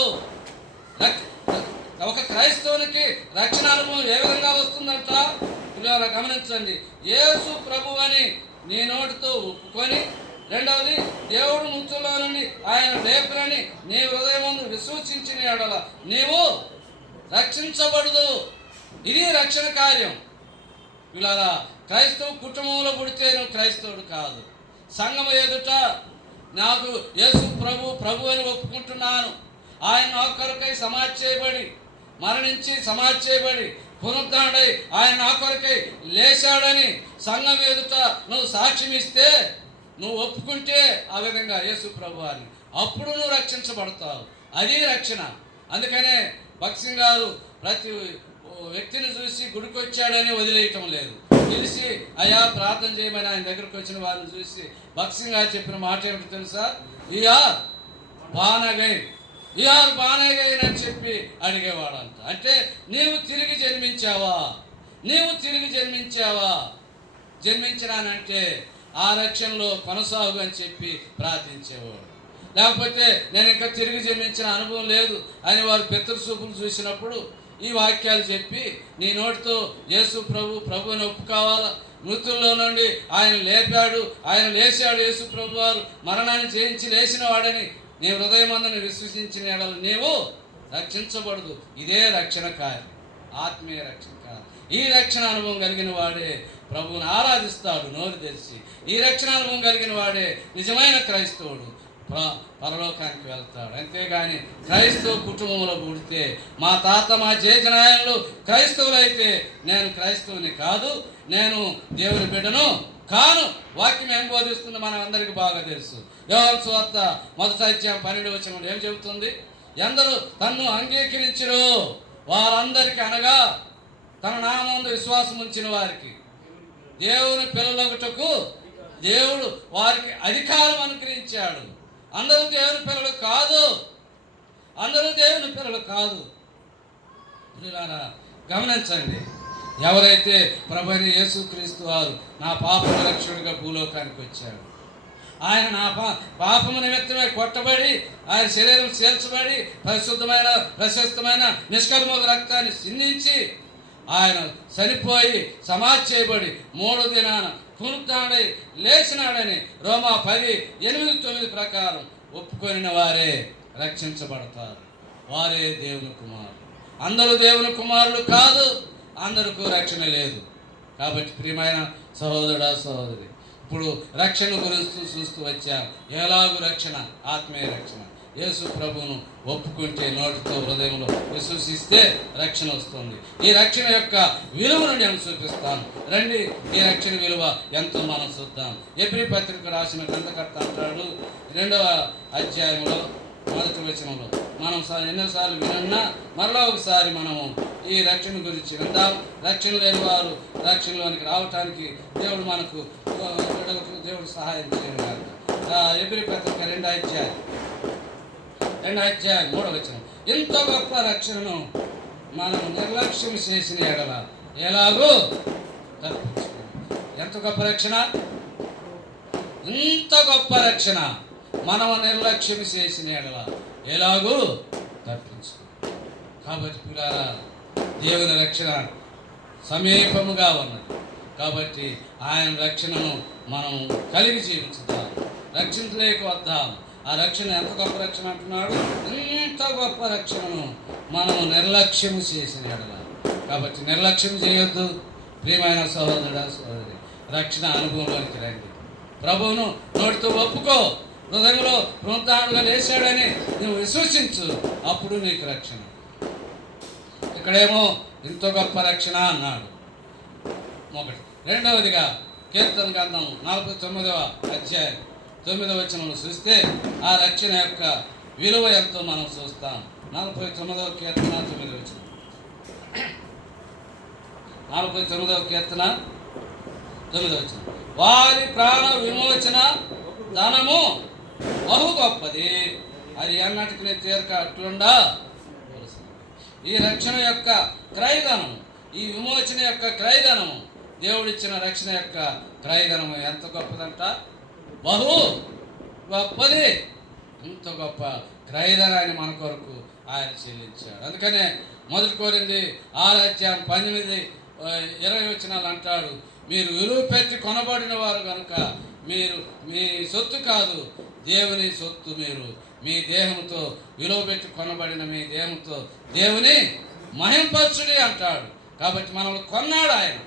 ఒక క్రైస్తవునికి రక్షణ అనుభవం ఏ విధంగా వస్తుందంట పిల్లల గమనించండి. యేసు ప్రభు అని నీ నోటితో ఒప్పుకొని, రెండవది దేవుడు ముచ్చులో నుండి ఆయన లేపునని నీ హృదయమందు విశ్వసించిన యెడల నీవు రక్షించబడదు. ఇది రక్షణ కార్యం. పిల్లలా క్రైస్తవ కుటుంబంలో పుడితే నువ్వు క్రైస్తవుడు కాదు. సంఘం ఎదుట నాకు యేసు ప్రభు అని ఒప్పుకుంటున్నాను, ఆయన నా కొరకై సమాధి చేయబడి మరణించి సమాధి చేయబడి పునరుద్ధరణై ఆయన నా కొరకై లేచాడని సంఘం ఎదుట నువ్వు సాక్ష్యం ఇస్తే, నువ్వు ఒప్పుకుంటే ఆ విధంగా యేసు ప్రభు అని, అప్పుడు నువ్వు రక్షించబడతావు. అది రక్షణ. అందుకనే భక్సింగ్ గారు ప్రతి వ్యక్తిని చూసి గుడికి వచ్చాడని వదిలేయటం లేదు, పిలిచి అయ్యా ప్రార్థన చేయమని ఆయన దగ్గరకు వచ్చిన వారిని చూసి భక్సింగ్ గారు చెప్పిన మాట ఏమిటి తెలుసా? ఈఆర్ బానగైన్ అని చెప్పి అడిగేవాడంట. అంటే నీవు తిరిగి జన్మించావా, జన్మించినానంటే ఆ రక్షణలో కొనసాగు అని చెప్పి ప్రార్థించేవాడు. లేకపోతే నేను ఇంకా తిరిగి జన్మించిన అనుభవం లేదు అని వారు పితృసూపులు చూసినప్పుడు ఈ వాక్యాలు చెప్పి నీ నోటితో యేసు ప్రభుని ఒప్పుకోవాలా. మృతుల్లో నుండి ఆయన లేపాడు, ఆయన లేచాడు, యేసు ప్రభు వారు మరణాన్ని జయించి లేచిన వాడని నీ హృదయమందుని విశ్వసించిన యెడల నీవు రక్షించబడదు. ఇదే రక్షణ కార్యం, ఆత్మీయ రక్షణ కార్యం. ఈ రక్షణ అనుభవం కలిగిన వాడే ప్రభువుని ఆరాధిస్తాడు నోరు తెరిచి. ఈ రక్షణ అనుభవం కలిగిన వాడే నిజమైన క్రైస్తవుడు. పరలోకానికి వెళ్తాడు. అంతేగాని క్రైస్తవ కుటుంబంలో పుడితే మా తాత మా జేజనాయనలు క్రైస్తవులైతే నేను క్రైస్తవుని కాదు, నేను దేవుని బిడ్డను కాను. వాక్యం ఏం బోధిస్తుంది మనం అందరికీ బాగా తెలుసు. యోహాను సువార్త 1:12 ఏం చెబుతుంది? ఎందరూ తన్ను అంగీకరించిరో వారందరికీ, అనగా తన నామందు విశ్వాసం ఉంచిన వారికి దేవుని పిల్లలగుటకు దేవుడు వారికి అధికారం అనుగ్రహించాడు. అందరూ దేవుని పిల్లలు కాదు, అందరూ దేవుని పిల్లలు కాదు. ప్రియులారా, గమనించండి. ఎవరైతే ప్రభువైన యేసుక్రీస్తు వారు నా పాపల రక్షకుడిగా భూలోకానికి వచ్చాడు, ఆయన నా పాపము నిమిత్తమే కొట్టబడి ఆయన శరీరం చేల్చబడి పరిశుద్ధమైన ప్రశస్తమైన నిష్కల్మక రక్తాన్ని సిందించి ఆయన చనిపోయి సమాధి చేయబడి 3వ దినాన పునరుద్ధరణై లేచినాడని రోమా 10:8-9 ప్రకారం ఒప్పుకొనిన వారే రక్షించబడతారు. వారే దేవుని కుమారులు. అందరూ దేవుని కుమారులు కాదు, అందరికీ రక్షణ లేదు. కాబట్టి ప్రియమైన సహోదరుడా సహోదరి, ఇప్పుడు రక్షణ గురించి చూస్తూ వచ్చాం. ఎలాగూ రక్షణ? ఆత్మీయ రక్షణ. యేసు ప్రభువును ఒప్పుకుంటే, నోటితో హృదయంలో విశ్వసిస్తే రక్షణ వస్తుంది. ఈ రక్షణ యొక్క విలువను నేను చూపిస్తాను. రండి, ఈ రక్షణ విలువ ఎంతో మనం చూద్దాం. ఎబ్రీ పత్రిక రాసిన గ్రంథకర్త అంటాడు 2వ అధ్యాయంలో 1వ వచనంలో, మనం ఎన్నోసార్లు వినన్నా మరలా ఒకసారి మనము ఈ రక్షణ గురించి విందాం. రక్షణ లేని వారు రక్షణలోనికి రావటానికి దేవుడు మనకు దేవుడు సహాయం చేయగలరు. ఎబ్రీ పత్రిక 2వ అధ్యాయం 3వ వచనం, ఇంత గొప్ప రక్షణను మనం నిర్లక్ష్యం చేసిన ఎడల ఎలాగూ తప్పించుకోండి. ఎంత గొప్ప రక్షణ! ఇంత గొప్ప రక్షణ మనం నిర్లక్ష్యం చేసిన ఎడల ఎలాగూ తప్పించుకోండి. కాబట్టి పిల్లారా, దేవుని రక్షణ సమీపముగా ఉన్నది. కాబట్టి ఆయన రక్షణను మనం కలిగి జీవించుతాం, రక్షించలేక వద్దాం. ఆ రక్షణ ఎంత గొప్ప రక్షణ అంటున్నాడు? ఇంత గొప్ప రక్షణను మనము నిర్లక్ష్యము చేసిన ఎడల. కాబట్టి నిర్లక్ష్యం చేయొద్దు. ప్రియమైన సహోదరుడా సహోదరి, రక్షణ అనుభవంలోనికి రండి. ప్రభువును నోటితో ఒప్పుకో, హృదయంలో పునరుద్ధరణగా లేచాడని నువ్వు విశ్వసించు, అప్పుడు నీకు రక్షణ. ఇక్కడేమో ఇంత గొప్ప రక్షణ అన్నాడు. ఒకటి. రెండవదిగా కీర్తన గ్రంథం 49వ అధ్యాయం 9వ వచనంలో చూస్తే ఆ రక్షణ యొక్క విలువ ఎంతో మనం చూస్తాం. 49వ కీర్తన 9వ వచనం. 49వ కీర్తన 9వ వచనం, వారి ప్రాణ విమోచన ధనము బహు గొప్పది, అది ఎన్నటికి తీరక అట్లుండా. ఈ రక్షణ యొక్క క్రయధనము, ఈ విమోచన యొక్క క్రయధనము, దేవుడిచ్చిన రక్షణ యొక్క క్రయధనము ఎంత గొప్పదంట? బహు గొప్పది. ఇంత గొప్ప క్రయధనాన్ని మన కొరకు ఆయన చెల్లించాడు. అందుకనే 1 కొరింథీ 6:18-20 వచనాలు అంటాడు, మీరు విలువ పెట్టి కొనబడిన వారు కనుక మీరు మీ సొత్తు కాదు, దేవుని సొత్తు. మీరు మీ దేహంతో విలువ పెట్టి కొనబడిన మీ దేహంతో దేవుని మహింపరచుడి అంటాడు. కాబట్టి మనల్ని కొన్నాడు ఆయన,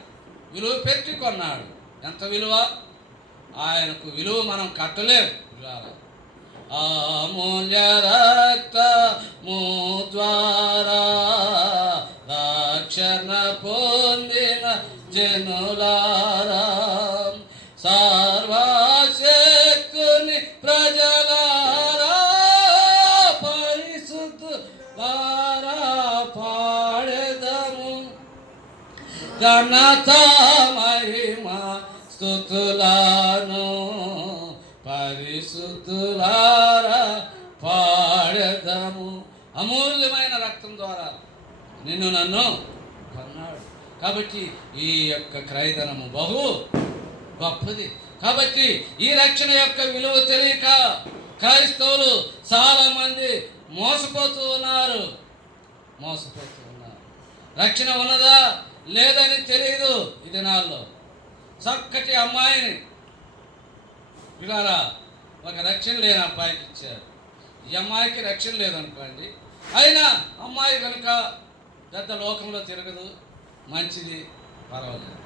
విలువ పెట్టి కొన్నాడు. ఎంత విలువ? ఆయనకు విలువ మనం కట్టలేము. అమూల్య రక్తము ద్వారా రక్షణ పొందిన జనులారా, సర్వశక్తుని ప్రజలారా, పరిశుద్ధులారా పాడెదము ఘనత మహిమ స్తుతులను, పరిశుద్ధులారా పాడెదము. అమూల్యమైన రక్తం ద్వారా నిన్ను నన్ను కొన్నాడు. కాబట్టి ఈ యొక్క క్రయధనము బహు గొప్పది. కాబట్టి ఈ రక్షణ యొక్క విలువ తెలియక క్రైస్తవులు చాలా మంది మోసపోతూ ఉన్నారు. రక్షణ ఉన్నదా లేదని తెలియదు. ఈ దినాల్లో చక్కటి అమ్మాయిని పిల్లారా ఒక రక్షణ లేని అబ్బాయికి ఇచ్చారు. ఈ అమ్మాయికి రక్షణ లేదనుకోండి, అయినా అమ్మాయి కనుక పెద్ద లోకంలో తిరగదు, మంచిది, పర్వాలేదు.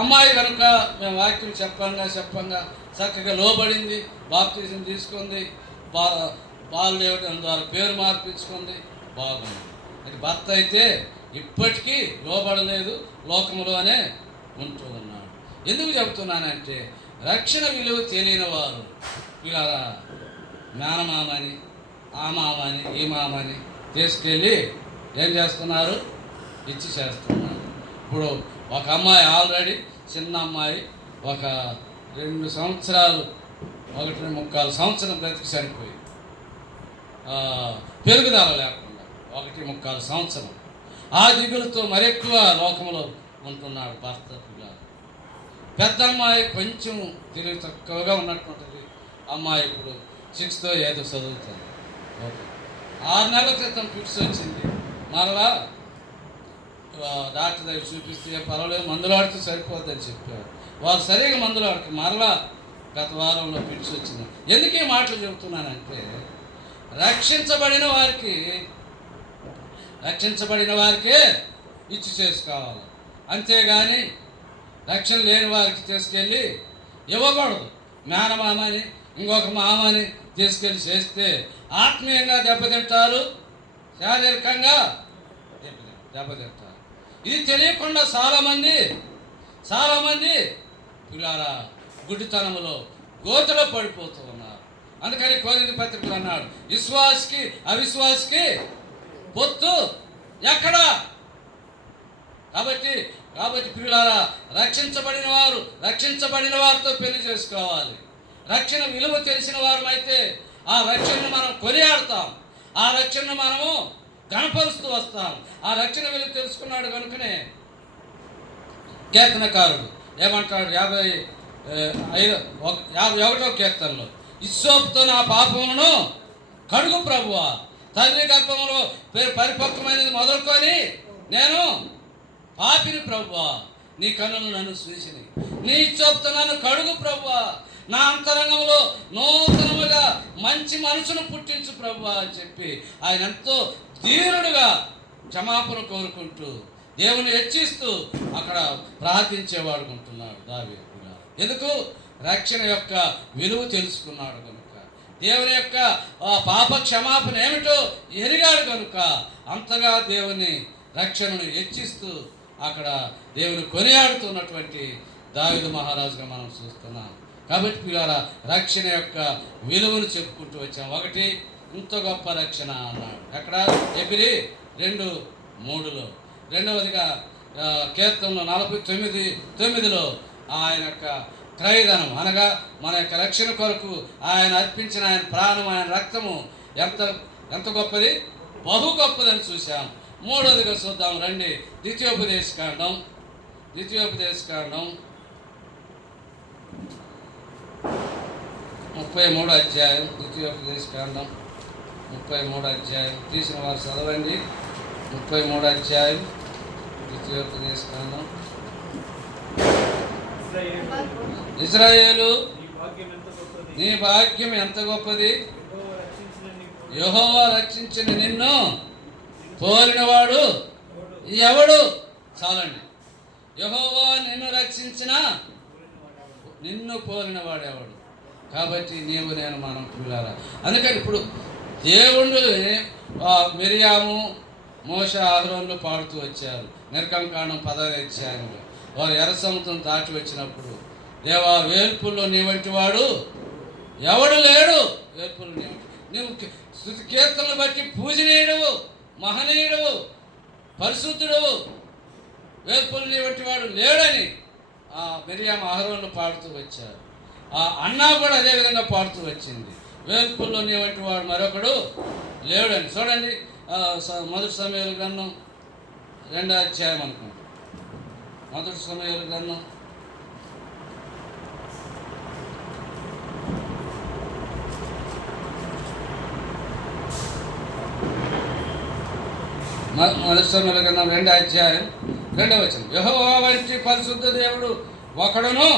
అమ్మాయి కనుక మేము వాక్యం చెప్పంగా చక్కగా లోబడింది, బాప్తీసం తీసుకుంది, బాలు లేవడం ద్వారా పేరు మార్పించుకుంది, బాగుంది. అది భర్త అయితే ఇప్పటికీ లోబడలేదు, లోకంలోనే ఉంటూ ఉన్నాడు. ఎందుకు చెబుతున్నానంటే రక్షణ విలువ తెలియని వారు ఇలా మేనమామని, ఆ మామని, ఈ మామని తీసుకెళ్ళి ఏం చేస్తున్నారు, ఇచ్చి చేస్తున్నారు. ఇప్పుడు ఒక అమ్మాయి ఆల్రెడీ చిన్న అమ్మాయి ఒక 2 సంవత్సరాలు 1.25 సంవత్సరం బ్రతికి చనిపోయి, పెరుగుదల లేకుండా 1.25 సంవత్సరం ఆ దిగులతో మరెక్కువ లోకంలో ఉంటున్నాడు భర్త. పిల్లలు పెద్ద అమ్మాయి కొంచెం తెలివి తక్కువగా ఉన్నటువంటిది. అమ్మాయి ఇప్పుడు 6th ఏదో చదువుతుంది. ఓకే, 6 నెలల క్రితం ఫిట్స్ వచ్చింది. మరలా డాక్టర్ దగ్గర చూపిస్తే పర్వాలేదు, మందులు ఆడితే సరిపోద్దని చెప్పారు. వారు సరిగా మందులు ఆడితే మరలా గత వారంలో ఫిట్స్ వచ్చింది. ఎందుకు ఈ మాటలు చెబుతున్నానంటే రక్షించబడిన వారికే ఇచ్చి చేసుకోవాలి, అంతేగాని రక్షణ లేని వారికి తీసుకెళ్ళి ఇవ్వకూడదు. మేనమామని, ఇంకొక మామని తీసుకెళ్ళి చేస్తే ఆత్మీయంగా దెబ్బతింటారు, శారీరకంగా దెబ్బతింటారు. ఇది తెలియకుండా చాలామంది పిల్లారా గుడ్డితనంలో గోతులో పడిపోతూ ఉన్నారు. అందుకని కొరింథీ పత్రికలు అన్నాడు, విశ్వాసికి అవిశ్వాసికి పొత్తు ఎక్కడా. కాబట్టి పిల్లారా రక్షించబడిన వారితో పెళ్లి చేసుకోవాలి. రక్షణ విలువ తెలిసిన వారమైతే ఆ రక్షణను మనం కొనియాడతాం, ఆ రక్షణను మనము గణపరుస్తూ వస్తాం. ఆ రక్షణ విలువ తెలుసుకున్నాడు కనుకనే కీర్తనకారుడు ఏమంటాడు 51వ కీర్తనలో, ఇస్సోపుతో నా పాపములను కడుగు ప్రభువా, తండ్రి గర్భంలో పరిపక్వమైనది మొదలుకొని నేను పాపిని ప్రభువా, నీ కన్నులు నన్ను చూసినాయి, నీ ఇస్సోపుతో నన్ను కడుగు ప్రభువా, నా అంతరంగంలో నూతనముగా మంచి మనసును పుట్టించు ప్రభువా అని చెప్పి ఆయన ఎంతో దీనుడుగా క్షమాపణ కోరుకుంటూ దేవుని హెచ్చిస్తూ అక్కడ ప్రార్థించేవాడుకుంటున్నాడు దావీదు. ఎందుకు? రక్షణ యొక్క విలువ తెలుసుకున్నాడు కనుక, దేవుని యొక్క పాప క్షమాపణ ఏమిటో ఎరిగాడు కనుక అంతగా దేవుని రక్షణను హెచ్చిస్తూ అక్కడ దేవుని కొనియాడుతున్నటువంటి దావీదు మహారాజుగా మనం చూస్తున్నాం. కాబట్టి పిల్లారా రక్షణ యొక్క విలువను చెప్పుకుంటూ వచ్చాం. ఒకటి, ఇంత గొప్ప రక్షణ అన్నాడు ఎక్కడ? ఎబ్రీ 2:3. రెండవదిగా కీర్తనలో 49:9 ఆయన యొక్క క్రయధనం అనగా మన యొక్క రక్షణ కొరకు ఆయన అర్పించిన ఆయన ప్రాణం, ఆయన రక్తము ఎంత గొప్పది, బహు గొప్పదని చూసాం. మూడవదిగా చూద్దాం రండి, ద్వితీయోపదేశకాండం 33వ అధ్యాయం. ద్వితీయోపదేశకాండం 33వ అధ్యాయం. తీసిన వారు చదవండి. 33వ అధ్యాయం ద్వితీయోపదేశకాండం. ఇశ్రాయేలు నీ భాగ్యం ఎంత గొప్పది, యెహోవా రక్షించిన నిన్ను పోలినవాడు ఎవడు? చాలండి. యెహోవా నిన్ను రక్షించిన నిన్ను పోలినవాడు ఎవడు? కాబట్టి నీవు నేను మనం పిల్లారా. అందుకని ఇప్పుడు దేవుడు మిరియాము, మోషే, అహరోనులు పాడుతూ వచ్చారు. నిర్గమకాండం 10వ అధ్యాయంలో వారు ఎర్ర సముద్రం దాటి వచ్చినప్పుడు, దేవా వేల్పుల్లో నీ వంటి వాడు ఎవడు లేడు, వేల్పుల్లో నీ వంటి, నువ్వు స్తుతి కీర్తనలు బట్టి పూజనీయుడు, మహనీయుడు, పరిశుద్ధుడు, వేల్పుల్లో నీ వంటి వాడు లేడని మిరియాము, అహరోనులు పాడుతూ వచ్చారు. అన్నా కూడా అదేవిధంగా పాడుతూ వచ్చింది, వేల్పుల్లో నీ వంటి వాడు మరొకడు లేడని. చూడండి, మొదటి సమయాల గ్రంథం 2వ అధ్యాయం అనుకుంటా. మొదటి సమయాల గ్రంథం 2వ అధ్యాయం 2వ వచనం. యెహోవా వంటి పరిశుద్ధ దేవుడు ఒకడును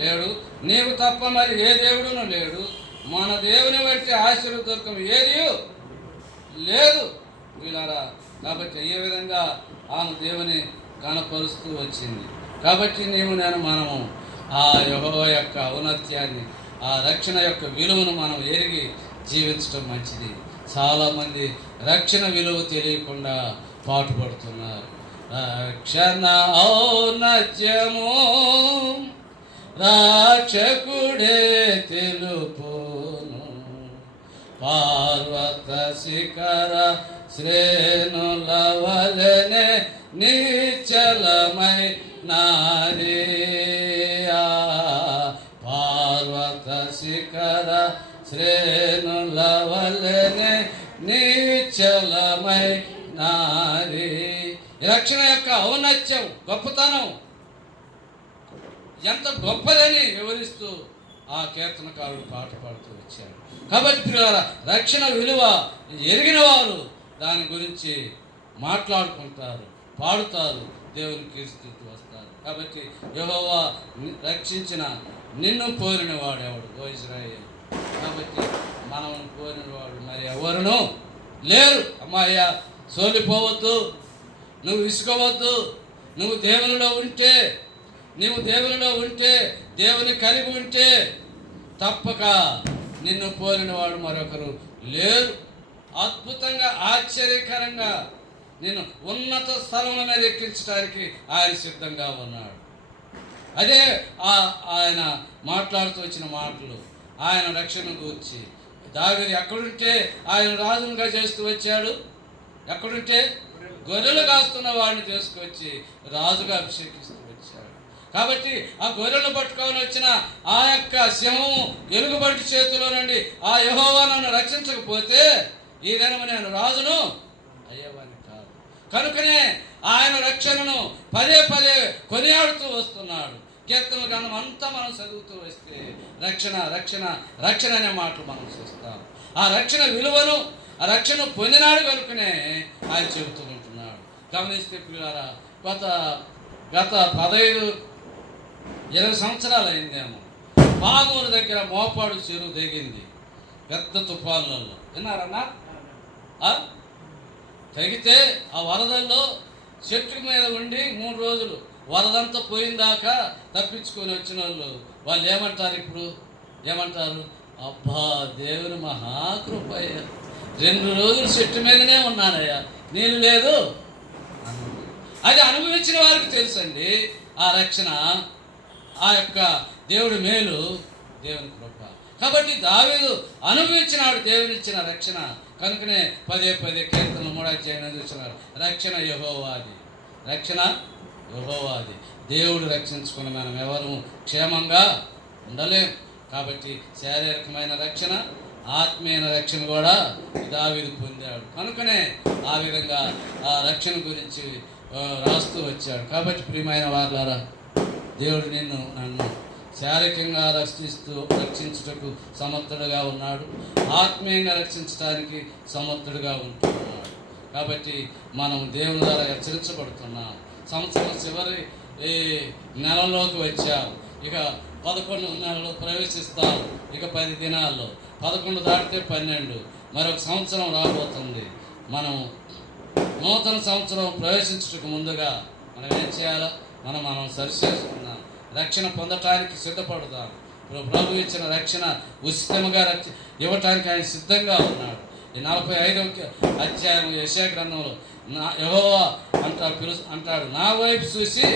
లేడు, నీవు తప్ప మరి ఏ దేవుడును లేడు, మన దేవుని వంటి ఆశీర్వదకం ఏది లేదు వీళ్ళారా. కాబట్టి ఏ విధంగా ఆమె దేవుని కనపరుస్తూ వచ్చింది. కాబట్టి మనము ఆ యెహోవా యొక్క ఔన్నత్యాన్ని, ఆ రక్షణ యొక్క విలువను మనం ఎరిగి జీవించడం మంచిది. చాలామంది రక్షణ విలువ తెలియకుండా పాటుపడుతున్నారు. రక్షణ ఔన్నత్యము రక్షకుడే తెలుపును, పార్వత శిఖర శ్రేణుల వలెనే నిశ్చలమై నారియా, పార్వత శిఖర శ్రేణుల వలెనే నిశ్చలమై నారి. రక్షణ యొక్క ఔన్నత్యం, గొప్పతనం ఎంత గొప్పదని వివరిస్తూ ఆ కీర్తనకారుడు పాట పాడుతూ వచ్చాడు. కాబట్టి ప్రియులారా, రక్షణ విలువ ఎరిగిన వారు దాని గురించి మాట్లాడుకుంటారు, పాడుతారు, దేవుని కీర్తిస్తూ వస్తారు. కాబట్టి యెహోవా రక్షించిన నిన్ను కోరిన వాడు ఎవడు? ఓ ఇశ్రాయేలు. కాబట్టి మనం కోరిన వాడు మరి ఎవరునూ లేరు. అమ్మాయ్య, సోలిపోవద్దు, నువ్వు విసుకోవద్దు. నువ్వు దేవునిలో ఉంటే దేవుని కలిగి ఉంటే తప్పక నిన్ను పోలిన వాడు మరొకరు లేరు. అద్భుతంగా, ఆశ్చర్యకరంగా నిన్ను ఉన్నత స్థలముల మీద ఎక్కించడానికి ఆయన సిద్ధంగా ఉన్నాడు. అదే ఆయన మాట్లాడుతూ వచ్చిన మాటలు. ఆయన రక్షణ గూర్చి దావీదు ఎక్కడుంటే ఆయన రాజునుగా చేస్తూ వచ్చాడు. ఎక్కడుంటే గొర్రెలు కాస్తున్న వాడిని తీసుకొచ్చి రాజుగా అభిషేకిస్తూ వచ్చాడు. కాబట్టి ఆ గొర్రెలు పట్టుకొని వచ్చిన ఆ యొక్క సింహము ఎలుగుబంటి చేతిలో నుండి ఆ యెహోవా నన్ను రక్షించకపోతే ఈ దినము నేను రాజును అయ్యేవాడిని కాదు. కనుకనే ఆయన రక్షణను పదే పదే కొనియాడుతూ వస్తున్నాడు. కీర్తన గ్రంథం అంతా మనం చదువుతూ వస్తే రక్షణ రక్షణ రక్షణ అనే మాటలు మనం చూస్తాం. ఆ రక్షణ విలువను, ఆ రక్షణ పొందినాడు కనుకనే ఆయన చెబుతూ ఉంటున్నాడు. గమనిస్తే పిల్లారా, గత 15-20 సంవత్సరాలు అయిందేమో పామూరు దగ్గర మోపాడు చెరువు దిగింది పెద్ద తుఫాన్లలో. విన్నారన్నా? తెగితే ఆ వరదల్లో చెట్టు మీద ఉండి 3 రోజులు వరదంతా పోయిందాకా తప్పించుకొని వచ్చిన వాళ్ళు ఏమంటారు? ఇప్పుడు ఏమంటారు? అబ్బా, దేవుని మహాకృపయ్య, 2 రోజులు చెట్టు మీదనే ఉన్నానయ్యా, నీళ్ళు లేదు. అది అనుభవించిన వారికి తెలుసండి ఆ రక్షణ, ఆ యొక్క దేవుడి మేలు, దేవుని కృప. కాబట్టి దావీదు అనుభవించినాడు దేవునిచ్చిన రక్షణ. కనుకనే పదే కీర్తనలు 3వ అధ్యాయం చూస్తున్నారు. రక్షణ యెహోవాది, రక్షణ యెహోవాది. దేవుడు రక్షించుకుని మనం ఎవరు క్షేమంగా ఉండలేం. కాబట్టి శారీరకమైన రక్షణ, ఆత్మీయ రక్షణ కూడా దావీదు పొందాడు. కనుకనే ఆ విధంగా ఆ రక్షణ గురించి రాస్తూ వచ్చాడు. కాబట్టి ప్రియమైన వారులారా, దేవుడు నన్ను శారీరకంగా రక్షించుటకు సమర్థుడుగా ఉన్నాడు, ఆత్మీయంగా రక్షించడానికి సమర్థుడుగా ఉంటున్నాడు. కాబట్టి మనం దేవుని ద్వారా హెచ్చరించబడుతున్నాం. సంవత్సరం చివరి నెలలోకి వచ్చాం. ఇక 11 నెలలు ప్రవేశిస్తాం. ఇక 10 దినాల్లో 11 దాటితే 12, మరొక సంవత్సరం రాబోతుంది. మనం నూతన సంవత్సరం ప్రవేశించడానికి ముందుగా మనం ఏం చేయాలో మనం సరిచేసుకున్నాం. రక్షణ పొందటానికి సిద్ధపడదాం. ప్రభు ఇచ్చిన రక్షణ ఉచితంగా ఇవ్వటానికి ఆయన సిద్ధంగా ఉన్నాడు. ఈ 45వ అధ్యాయం యెషయా గ్రంథంలో యెహోవా అంటాడు, నా వైపు చూసి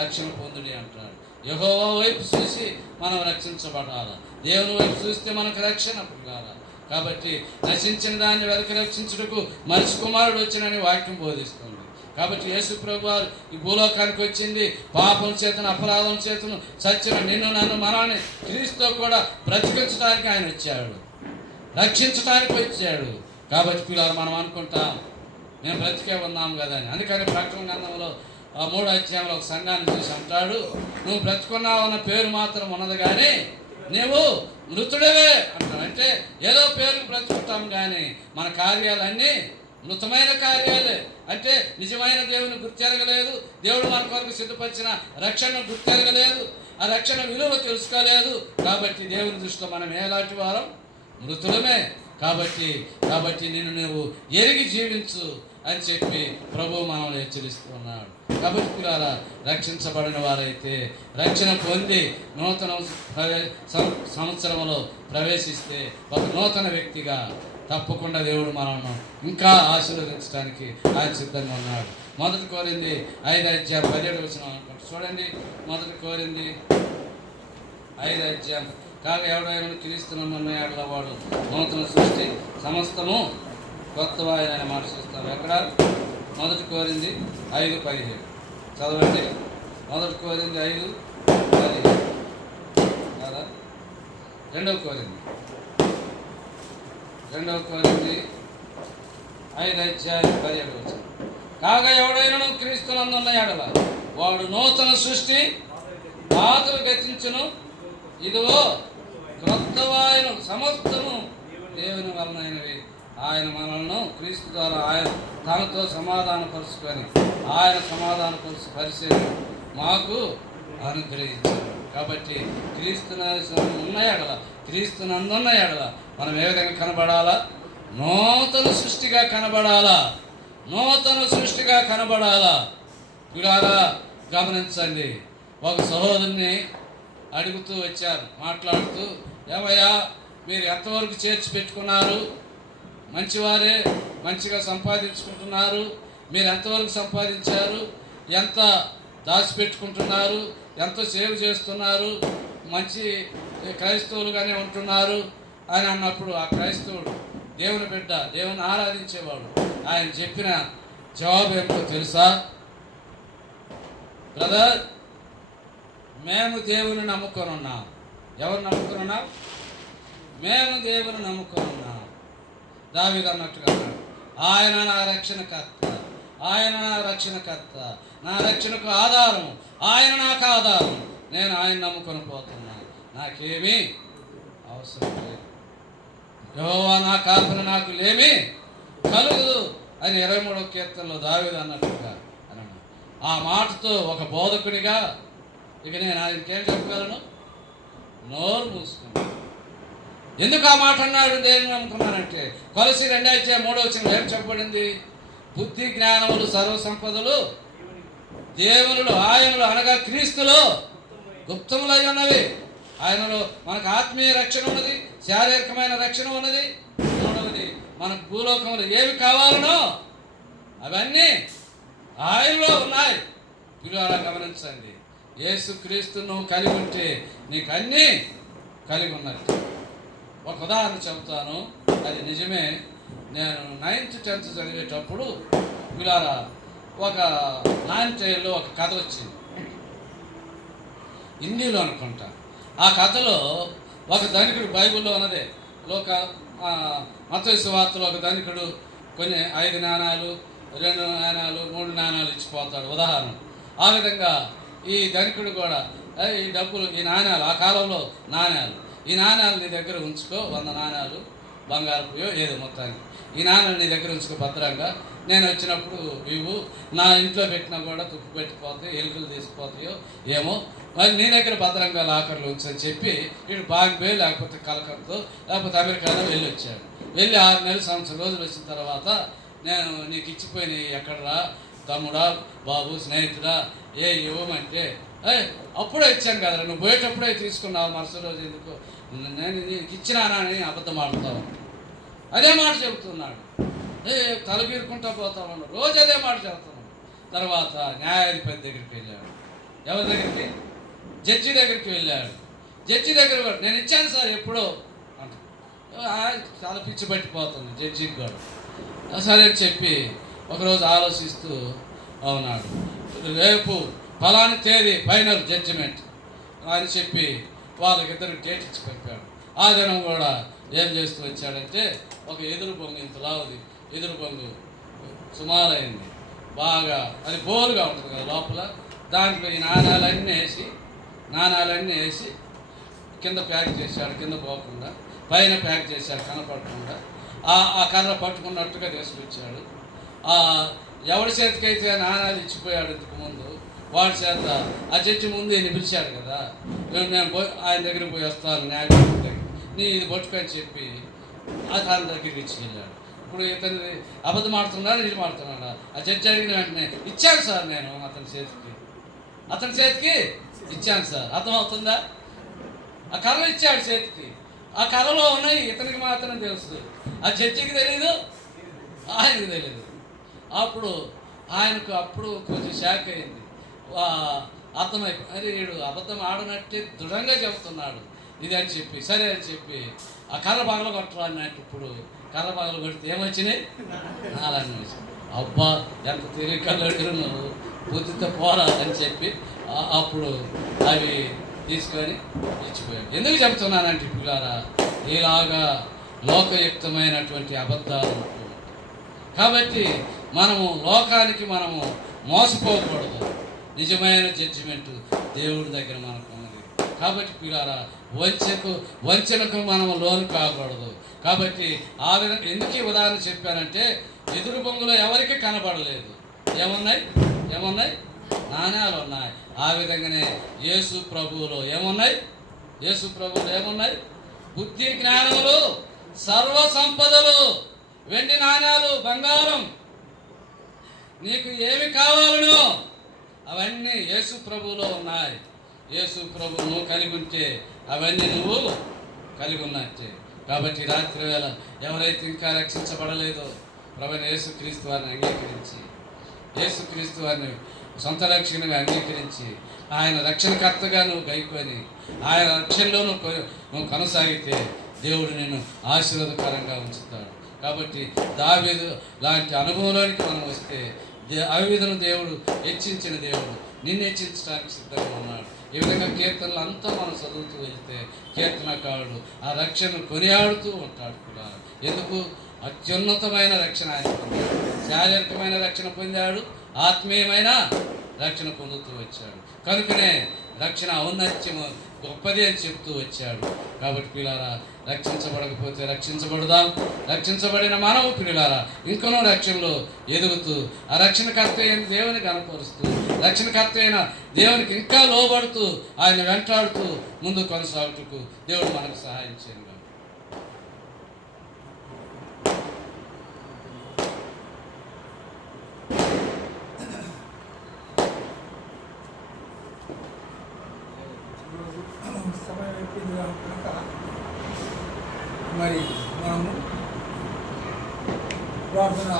రక్షణ పొందుడి అంటాడు. యెహోవా వైపు చూసి మనం రక్షించబడాలి. దేవుని వైపు చూస్తే మనకు రక్షణ కాదు. కాబట్టి నశించిన దాన్ని వెనక్కి రక్షించుటకు మనిషి కుమారుడు వచ్చినని వాక్యం బోధిస్తుంది. కాబట్టి యేసు ప్రభు వారు ఈ భూలోకానికి వచ్చింది పాపం చేతను, అపరాధం చేతను సత్యం నిన్ను నన్ను మనల్ని క్రీస్తుతో కూడా బ్రతికించడానికి ఆయన వచ్చాడు, రక్షించడానికి వచ్చాడు. కాబట్టి పిల్లలు మనం అనుకుంటాం మేము బ్రతికే ఉన్నాం కదా అని. అందుకని ప్రకటన గ్రంథంలో 3వ అధ్యాయంలో ఒక సంఘాన్ని చూసి అంటాడు, నువ్వు బ్రతుకున్నావు అన్న పేరు మాత్రం ఉన్నది కానీ నీవు మృతుడవే అంటాడు. అంటే ఏదో పేరుకు బ్రతుకుంటాం కానీ మన కార్యాలన్నీ మృతమైన కార్యాలే. అంటే నిజమైన దేవుని గుర్తెరగలేదు, దేవుడు మన కొరకు సిద్ధపరిచిన రక్షణను గుర్తెరగలేదు, ఆ రక్షణ విలువ తెలుసుకోలేదు. కాబట్టి దేవుని దృష్టిలో మనం ఎలాంటి వారం? మృతులమే. కాబట్టి నిన్ను నువ్వు ఎరిగి జీవించు. అని చెప్పి ప్రభు మనల్ని హెచ్చరిస్తున్నాడు. కాబట్టి పిల్లారా, రక్షించబడిన వారైతే, రక్షణ పొంది నూతన సంవత్సరంలో ప్రవేశిస్తే ఒక నూతన వ్యక్తిగా తప్పకుండా దేవుడు మనల్ని ఇంకా ఆశీర్వదించడానికి ఆయన సిద్ధంగా ఉన్నాడు. 1 కొరింథీ 5:17 చూడండి. 1 కొరింథీ 5 కాగా ఎవడైనా క్రీస్తునందున్న యెడల వాడు నూతన సృష్టి, సమస్తము కొత్తవాయన అనే మాట చూస్తాం. ఎక్కడ? 1 కొరింథీ 5:17 చదవండి. 1 కొరింథీ 5:17 కదా? 2 కొరింథీ 5:17 కాగా ఎవడైనా క్రీస్తునందున్న యెడల వాడు నూతన సృష్టి, పాతలు గతించును, ఇదిగో క్రొత్తవాయను, సమస్తము దేవుని వలనైనవి. ఆయన మనల్ని క్రీస్తు ద్వారా ఆయన తనతో సమాధానపరుచుకొని ఆయన సమాధానపరిచే మాకు అనుగ్రహించారు. కాబట్టి క్రీస్తున్న యెడల, క్రీస్తునందున్న యెడల మనం ఏ విధంగా కనబడాలా? నూతన సృష్టిగా కనబడాలా, నూతన సృష్టిగా కనబడాలా. పిల్లారా, గమనించండి. ఒక సహోదరుని అడుగుతూ వచ్చారు, మాట్లాడుతూ, ఏమయ్యా మీరు ఎంతవరకు చేర్చి పెట్టుకున్నారు? మంచివారే, మంచిగా సంపాదించుకుంటున్నారు, మీరు ఎంతవరకు సంపాదించారు? ఎంత దాచిపెట్టుకుంటున్నారు? ఎంత సేవ్ చేస్తున్నారు? మంచి క్రైస్తవులుగానే ఉంటున్నారు అని అన్నప్పుడు ఆ క్రైస్తవుడు, దేవుని బిడ్డ, దేవుని ఆరాధించేవాడు, ఆయన చెప్పిన జవాబు ఏమిటో తెలుసా? బ్రదర్, మేము దేవుని నమ్ముకొని ఉన్నాం. ఎవరు నమ్ముకొని ఉన్నాం? మేము దేవుని నమ్ముకొని ఉన్నాం. దావీదు అన్నట్టుగా అన్నాడు, ఆయన నా రక్షణకర్త, ఆయన నా రక్షణకర్త, నా రక్షణకు ఆధారం, ఆయన నాకు ఆధారం, నేను ఆయన నమ్ముకొని పోతున్నాను, నాకేమీ అవసరం లేదు. యెహోవా నా కాపున నాకు లేమి కలుగుదు అని 23వ కీర్తనలో దావీదు అన్నట్టుగా అన్నాడు. ఆ మాటతో ఒక బోధకునిగా ఇక నేను ఆయనకేం చెప్పగలను? నోరు మూసుకున్నాను. ఎందుకు ఆ మాట అన్నాడు? దేని నమ్ముకున్నానంటే కొలసి 2:3 ఏం చెప్పబడింది? బుద్ధి జ్ఞానములు సర్వసంపదలు దేవునులు ఆయనలో అనగా క్రీస్తులో గుప్తములై ఉన్నవి. ఆయనలో మనకు ఆత్మీయ రక్షణ ఉన్నది, శారీరకమైన రక్షణ ఉన్నది. మూడవది, మనకు భూలోకంలో ఏవి కావాలనో అవన్నీ ఆయనలో ఉన్నాయి. పిల్లల గమనించండి, యేసు క్రీస్తు నువ్వు కలిగి ఉంటే నీకు అన్నీ కలిగి ఉన్నట్టు. ఒక ఉదాహరణ చెబుతాను, అది నిజమే. నేను 9th 10th చదివేటప్పుడు పిల్లల ఒక 9th ఒక కథ వచ్చింది, హిందీలో అనుకుంటా. ఆ కథలో ఒక ధనికుడు, బైబిల్లో ఉన్నదే, మత్తయి సువార్తలో ఒక ధనికుడు కొన్ని 5 నాణాలు, 2 నాణాలు, 3 నాణాలు ఇచ్చిపోతాడు ఉదాహరణ. ఆ విధంగా ఈ ధనికుడు కూడా ఈ డబ్బులు, ఈ నాణాలు, ఆ కాలంలో నాణాలు, ఈ నాణాలు నీ దగ్గర ఉంచుకో, 100 నాణాలు బంగారపుయో ఏదో మొత్తానికి, ఈ నాణాలు నీ దగ్గర ఉంచుకో భద్రంగా, నేను వచ్చినప్పుడు ఇవ్వు, నా ఇంట్లో పెట్టినా కూడా తుప్పు పెట్టిపోతాయి, ఎలుకలు తీసిపోతాయో ఏమో, మరి నీ దగ్గర భద్రంగా లాకర్లు ఉంచని చెప్పి వీడు బాంబే లేకపోతే కలకత్తా లేకపోతే అమెరికాలో వెళ్ళి వచ్చాడు. వెళ్ళి 6 నెలలు, సంవత్సరం రోజులు వచ్చిన తర్వాత నేను నీకు ఇచ్చిపోయినాయి ఎక్కడరా తమ్ముడా, బాబు, స్నేహితుడా, ఇవ్వమంటే అప్పుడే ఇచ్చాను కదరా, నువ్వు పోయేటప్పుడే తీసుకున్నావు, మరుసటి రోజు ఎందుకు నేను నీకు ఇచ్చినానా అని అబద్ధం ఆడుతావు. అదే మాట చెబుతున్నాడు. తలబీరుకుంటా పోతామన్నాడు, రోజు అదే మాట చెబుతున్నాడు. తర్వాత న్యాయాధిపతి దగ్గరికి వెళ్ళాడు. ఎవరి దగ్గరికి? జడ్జి దగ్గరికి వెళ్ళాడు. జడ్జి దగ్గర కూడా నేను ఇచ్చాను సార్ ఎప్పుడో అంట. చాలా పిచ్చి పట్టిపోతుంది జడ్జికి కూడా. సరే అని చెప్పి ఒకరోజు ఆలోచిస్తూ ఉన్నాడు. రేపు ఫలాని తేదీ ఫైనల్ జడ్జిమెంట్ అని చెప్పి వాళ్ళకిద్దరు డేట్ ఇచ్చి పెట్టాడు. ఆ దినం కూడా ఏం చేస్తూ వచ్చాడంటే ఒక ఎదురు బొంగు, ఇంత లావుది ఎదురు బొంగు, సుమారైంది బాగా, అది బోరుగా ఉంటుంది కదా లోపల, దాంట్లో ఈ నాణాలన్నీ వేసి కింద ప్యాక్ చేశాడు, కింద పోకుండా పైన ప్యాక్ చేశాడు కనపడకుండా. ఆ కర్ర పట్టుకున్నట్టుగా తీసుకొచ్చాడు. ఎవరి చేతికైతే నాణాలు ఇచ్చిపోయాడు ఇంతకు ముందు, వాడి చేత ఆ జడ్జి ముందు ఈయన పిలిచాడు కదా, నేను ఆయన దగ్గరికి పోయి వస్తాను న్యాయమూర్తి దగ్గర, నీ ఇది పట్టుకొని చెప్పి తన దగ్గరికి ఇచ్చుకెళ్ళాడు. ఇప్పుడు ఇతను అబద్ధం ఆడుతున్నాడా నిజం ఆడుతున్నాడా? ఆ జడ్జి అడిగిన వెంటనే ఇచ్చాను సార్, నేను అతని చేతికి ఇచ్చాను సార్. అర్థమవుతుందా? ఆ కర్ర ఇచ్చాడు చేతికి, ఆ కర్రలో ఉన్నాయి ఇతనికి మాత్రం తెలుసు, ఆ జడ్జికి తెలీదు, ఆయనకు తెలీదు. అప్పుడు ఆయనకు కొంచెం షాక్ అయింది, అర్థమైపోయి అరే వీడు అబద్ధం ఆడనట్టే దృఢంగా చెబుతున్నాడు ఇది అని చెప్పి, సరే అని చెప్పి ఆ కర్ర పగల కొట్టరా అన్నట్టు. ఇప్పుడు కర్ర పగల కొడితే ఏమొచ్చినాయి? 4 వచ్చినాయి. అబ్బా ఎంత తెలియకల్లాడు నువ్వు, బుద్ధితో పోరా అని చెప్పి అప్పుడు అవి తీసుకొని ఇచ్చిపోయాడు. ఎందుకు చెప్తున్నానంటే పిల్లారా, ఇలాగా లోకయుక్తమైనటువంటి అబద్ధాలు ఉంటూ ఉంటాయి. కాబట్టి మనము లోకానికి మనము మోసపోకూడదు. నిజమైన జడ్జిమెంట్ దేవుడి దగ్గర మనకు ఉన్నది. కాబట్టి పిల్లారా, వంచనకు మనం లోను కాకూడదు. కాబట్టి ఆ విధంగా ఎందుకు ఈ ఉదాహరణ చెప్పానంటే, ఎదురు బొంగులో ఎవరికి కనబడలేదు, ఏమున్నాయి? నాణ్యాలు ఉన్నాయి. ఆ విధంగానే యేసు ప్రభువులో ఏమున్నాయి? బుద్ధి జ్ఞానములు, సర్వ సంపదలు, వెండి నాణ్యాలు, బంగారం, నీకు ఏమి కావాలనో అవన్నీ యేసు ప్రభువులో ఉన్నాయి. యేసు ప్రభువు నువ్వు కలిగి ఉంటే అవన్నీ నువ్వు కలిగి ఉన్నట్టే. కాబట్టి రాత్రి వేళ ఎవరైతే ఇంకా రక్షించబడలేదో ప్రభువైన యేసుక్రీస్తు వారిని అంగీకరించి, యేసుక్రీస్తు వారిని సొంత రక్షణగా అంగీకరించి, ఆయన రక్షణకర్తగా నువ్వు గైకొని ఆయన రక్షణలో నువ్వు కొనసాగితే దేవుడు నిన్ను ఆశీర్వాదకరంగా ఉంచుతాడు. కాబట్టి దావీదు లాంటి అనుభవంలోనికి మనం వస్తే అవిధను దేవుడు హెచ్చించిన దేవుడు నిన్ను హెచ్చించడానికి సిద్ధంగా ఉన్నాడు. ఈ విధంగా కీర్తనలు అంతా మనం చదువుతూ వెళ్తే కీర్తనకారుడు ఆ రక్షణను కొనియాడుతూ ఉంటాడు కూడా. ఎందుకు? అత్యున్నతమైన రక్షణ ఆయన పొందాడు, శారీరకమైన రక్షణ పొందాడు, ఆత్మీయమైన రక్షణ పొందుతూ వచ్చాడు. కనుకనే రక్షణ ఔన్నత్యము గొప్పది అని చెప్తూ వచ్చాడు. కాబట్టి పిల్లారా, రక్షించబడకపోతే రక్షించబడదాం. రక్షించబడిన మనము పిల్లారా ఇంకనూ రక్షణలో ఎదుగుతూ ఆ రక్షణకర్త అయిన దేవుని కనపరుస్తూ, రక్షణకర్త అయిన దేవునికి ఇంకా లోబడుతూ ఆయన వెంటాడుతూ ముందు కొనసాగుటకు దేవుడు మనకు సహాయం చేయను. సమయం అయిపోయింది కనుక మరి మనము ప్రార్థన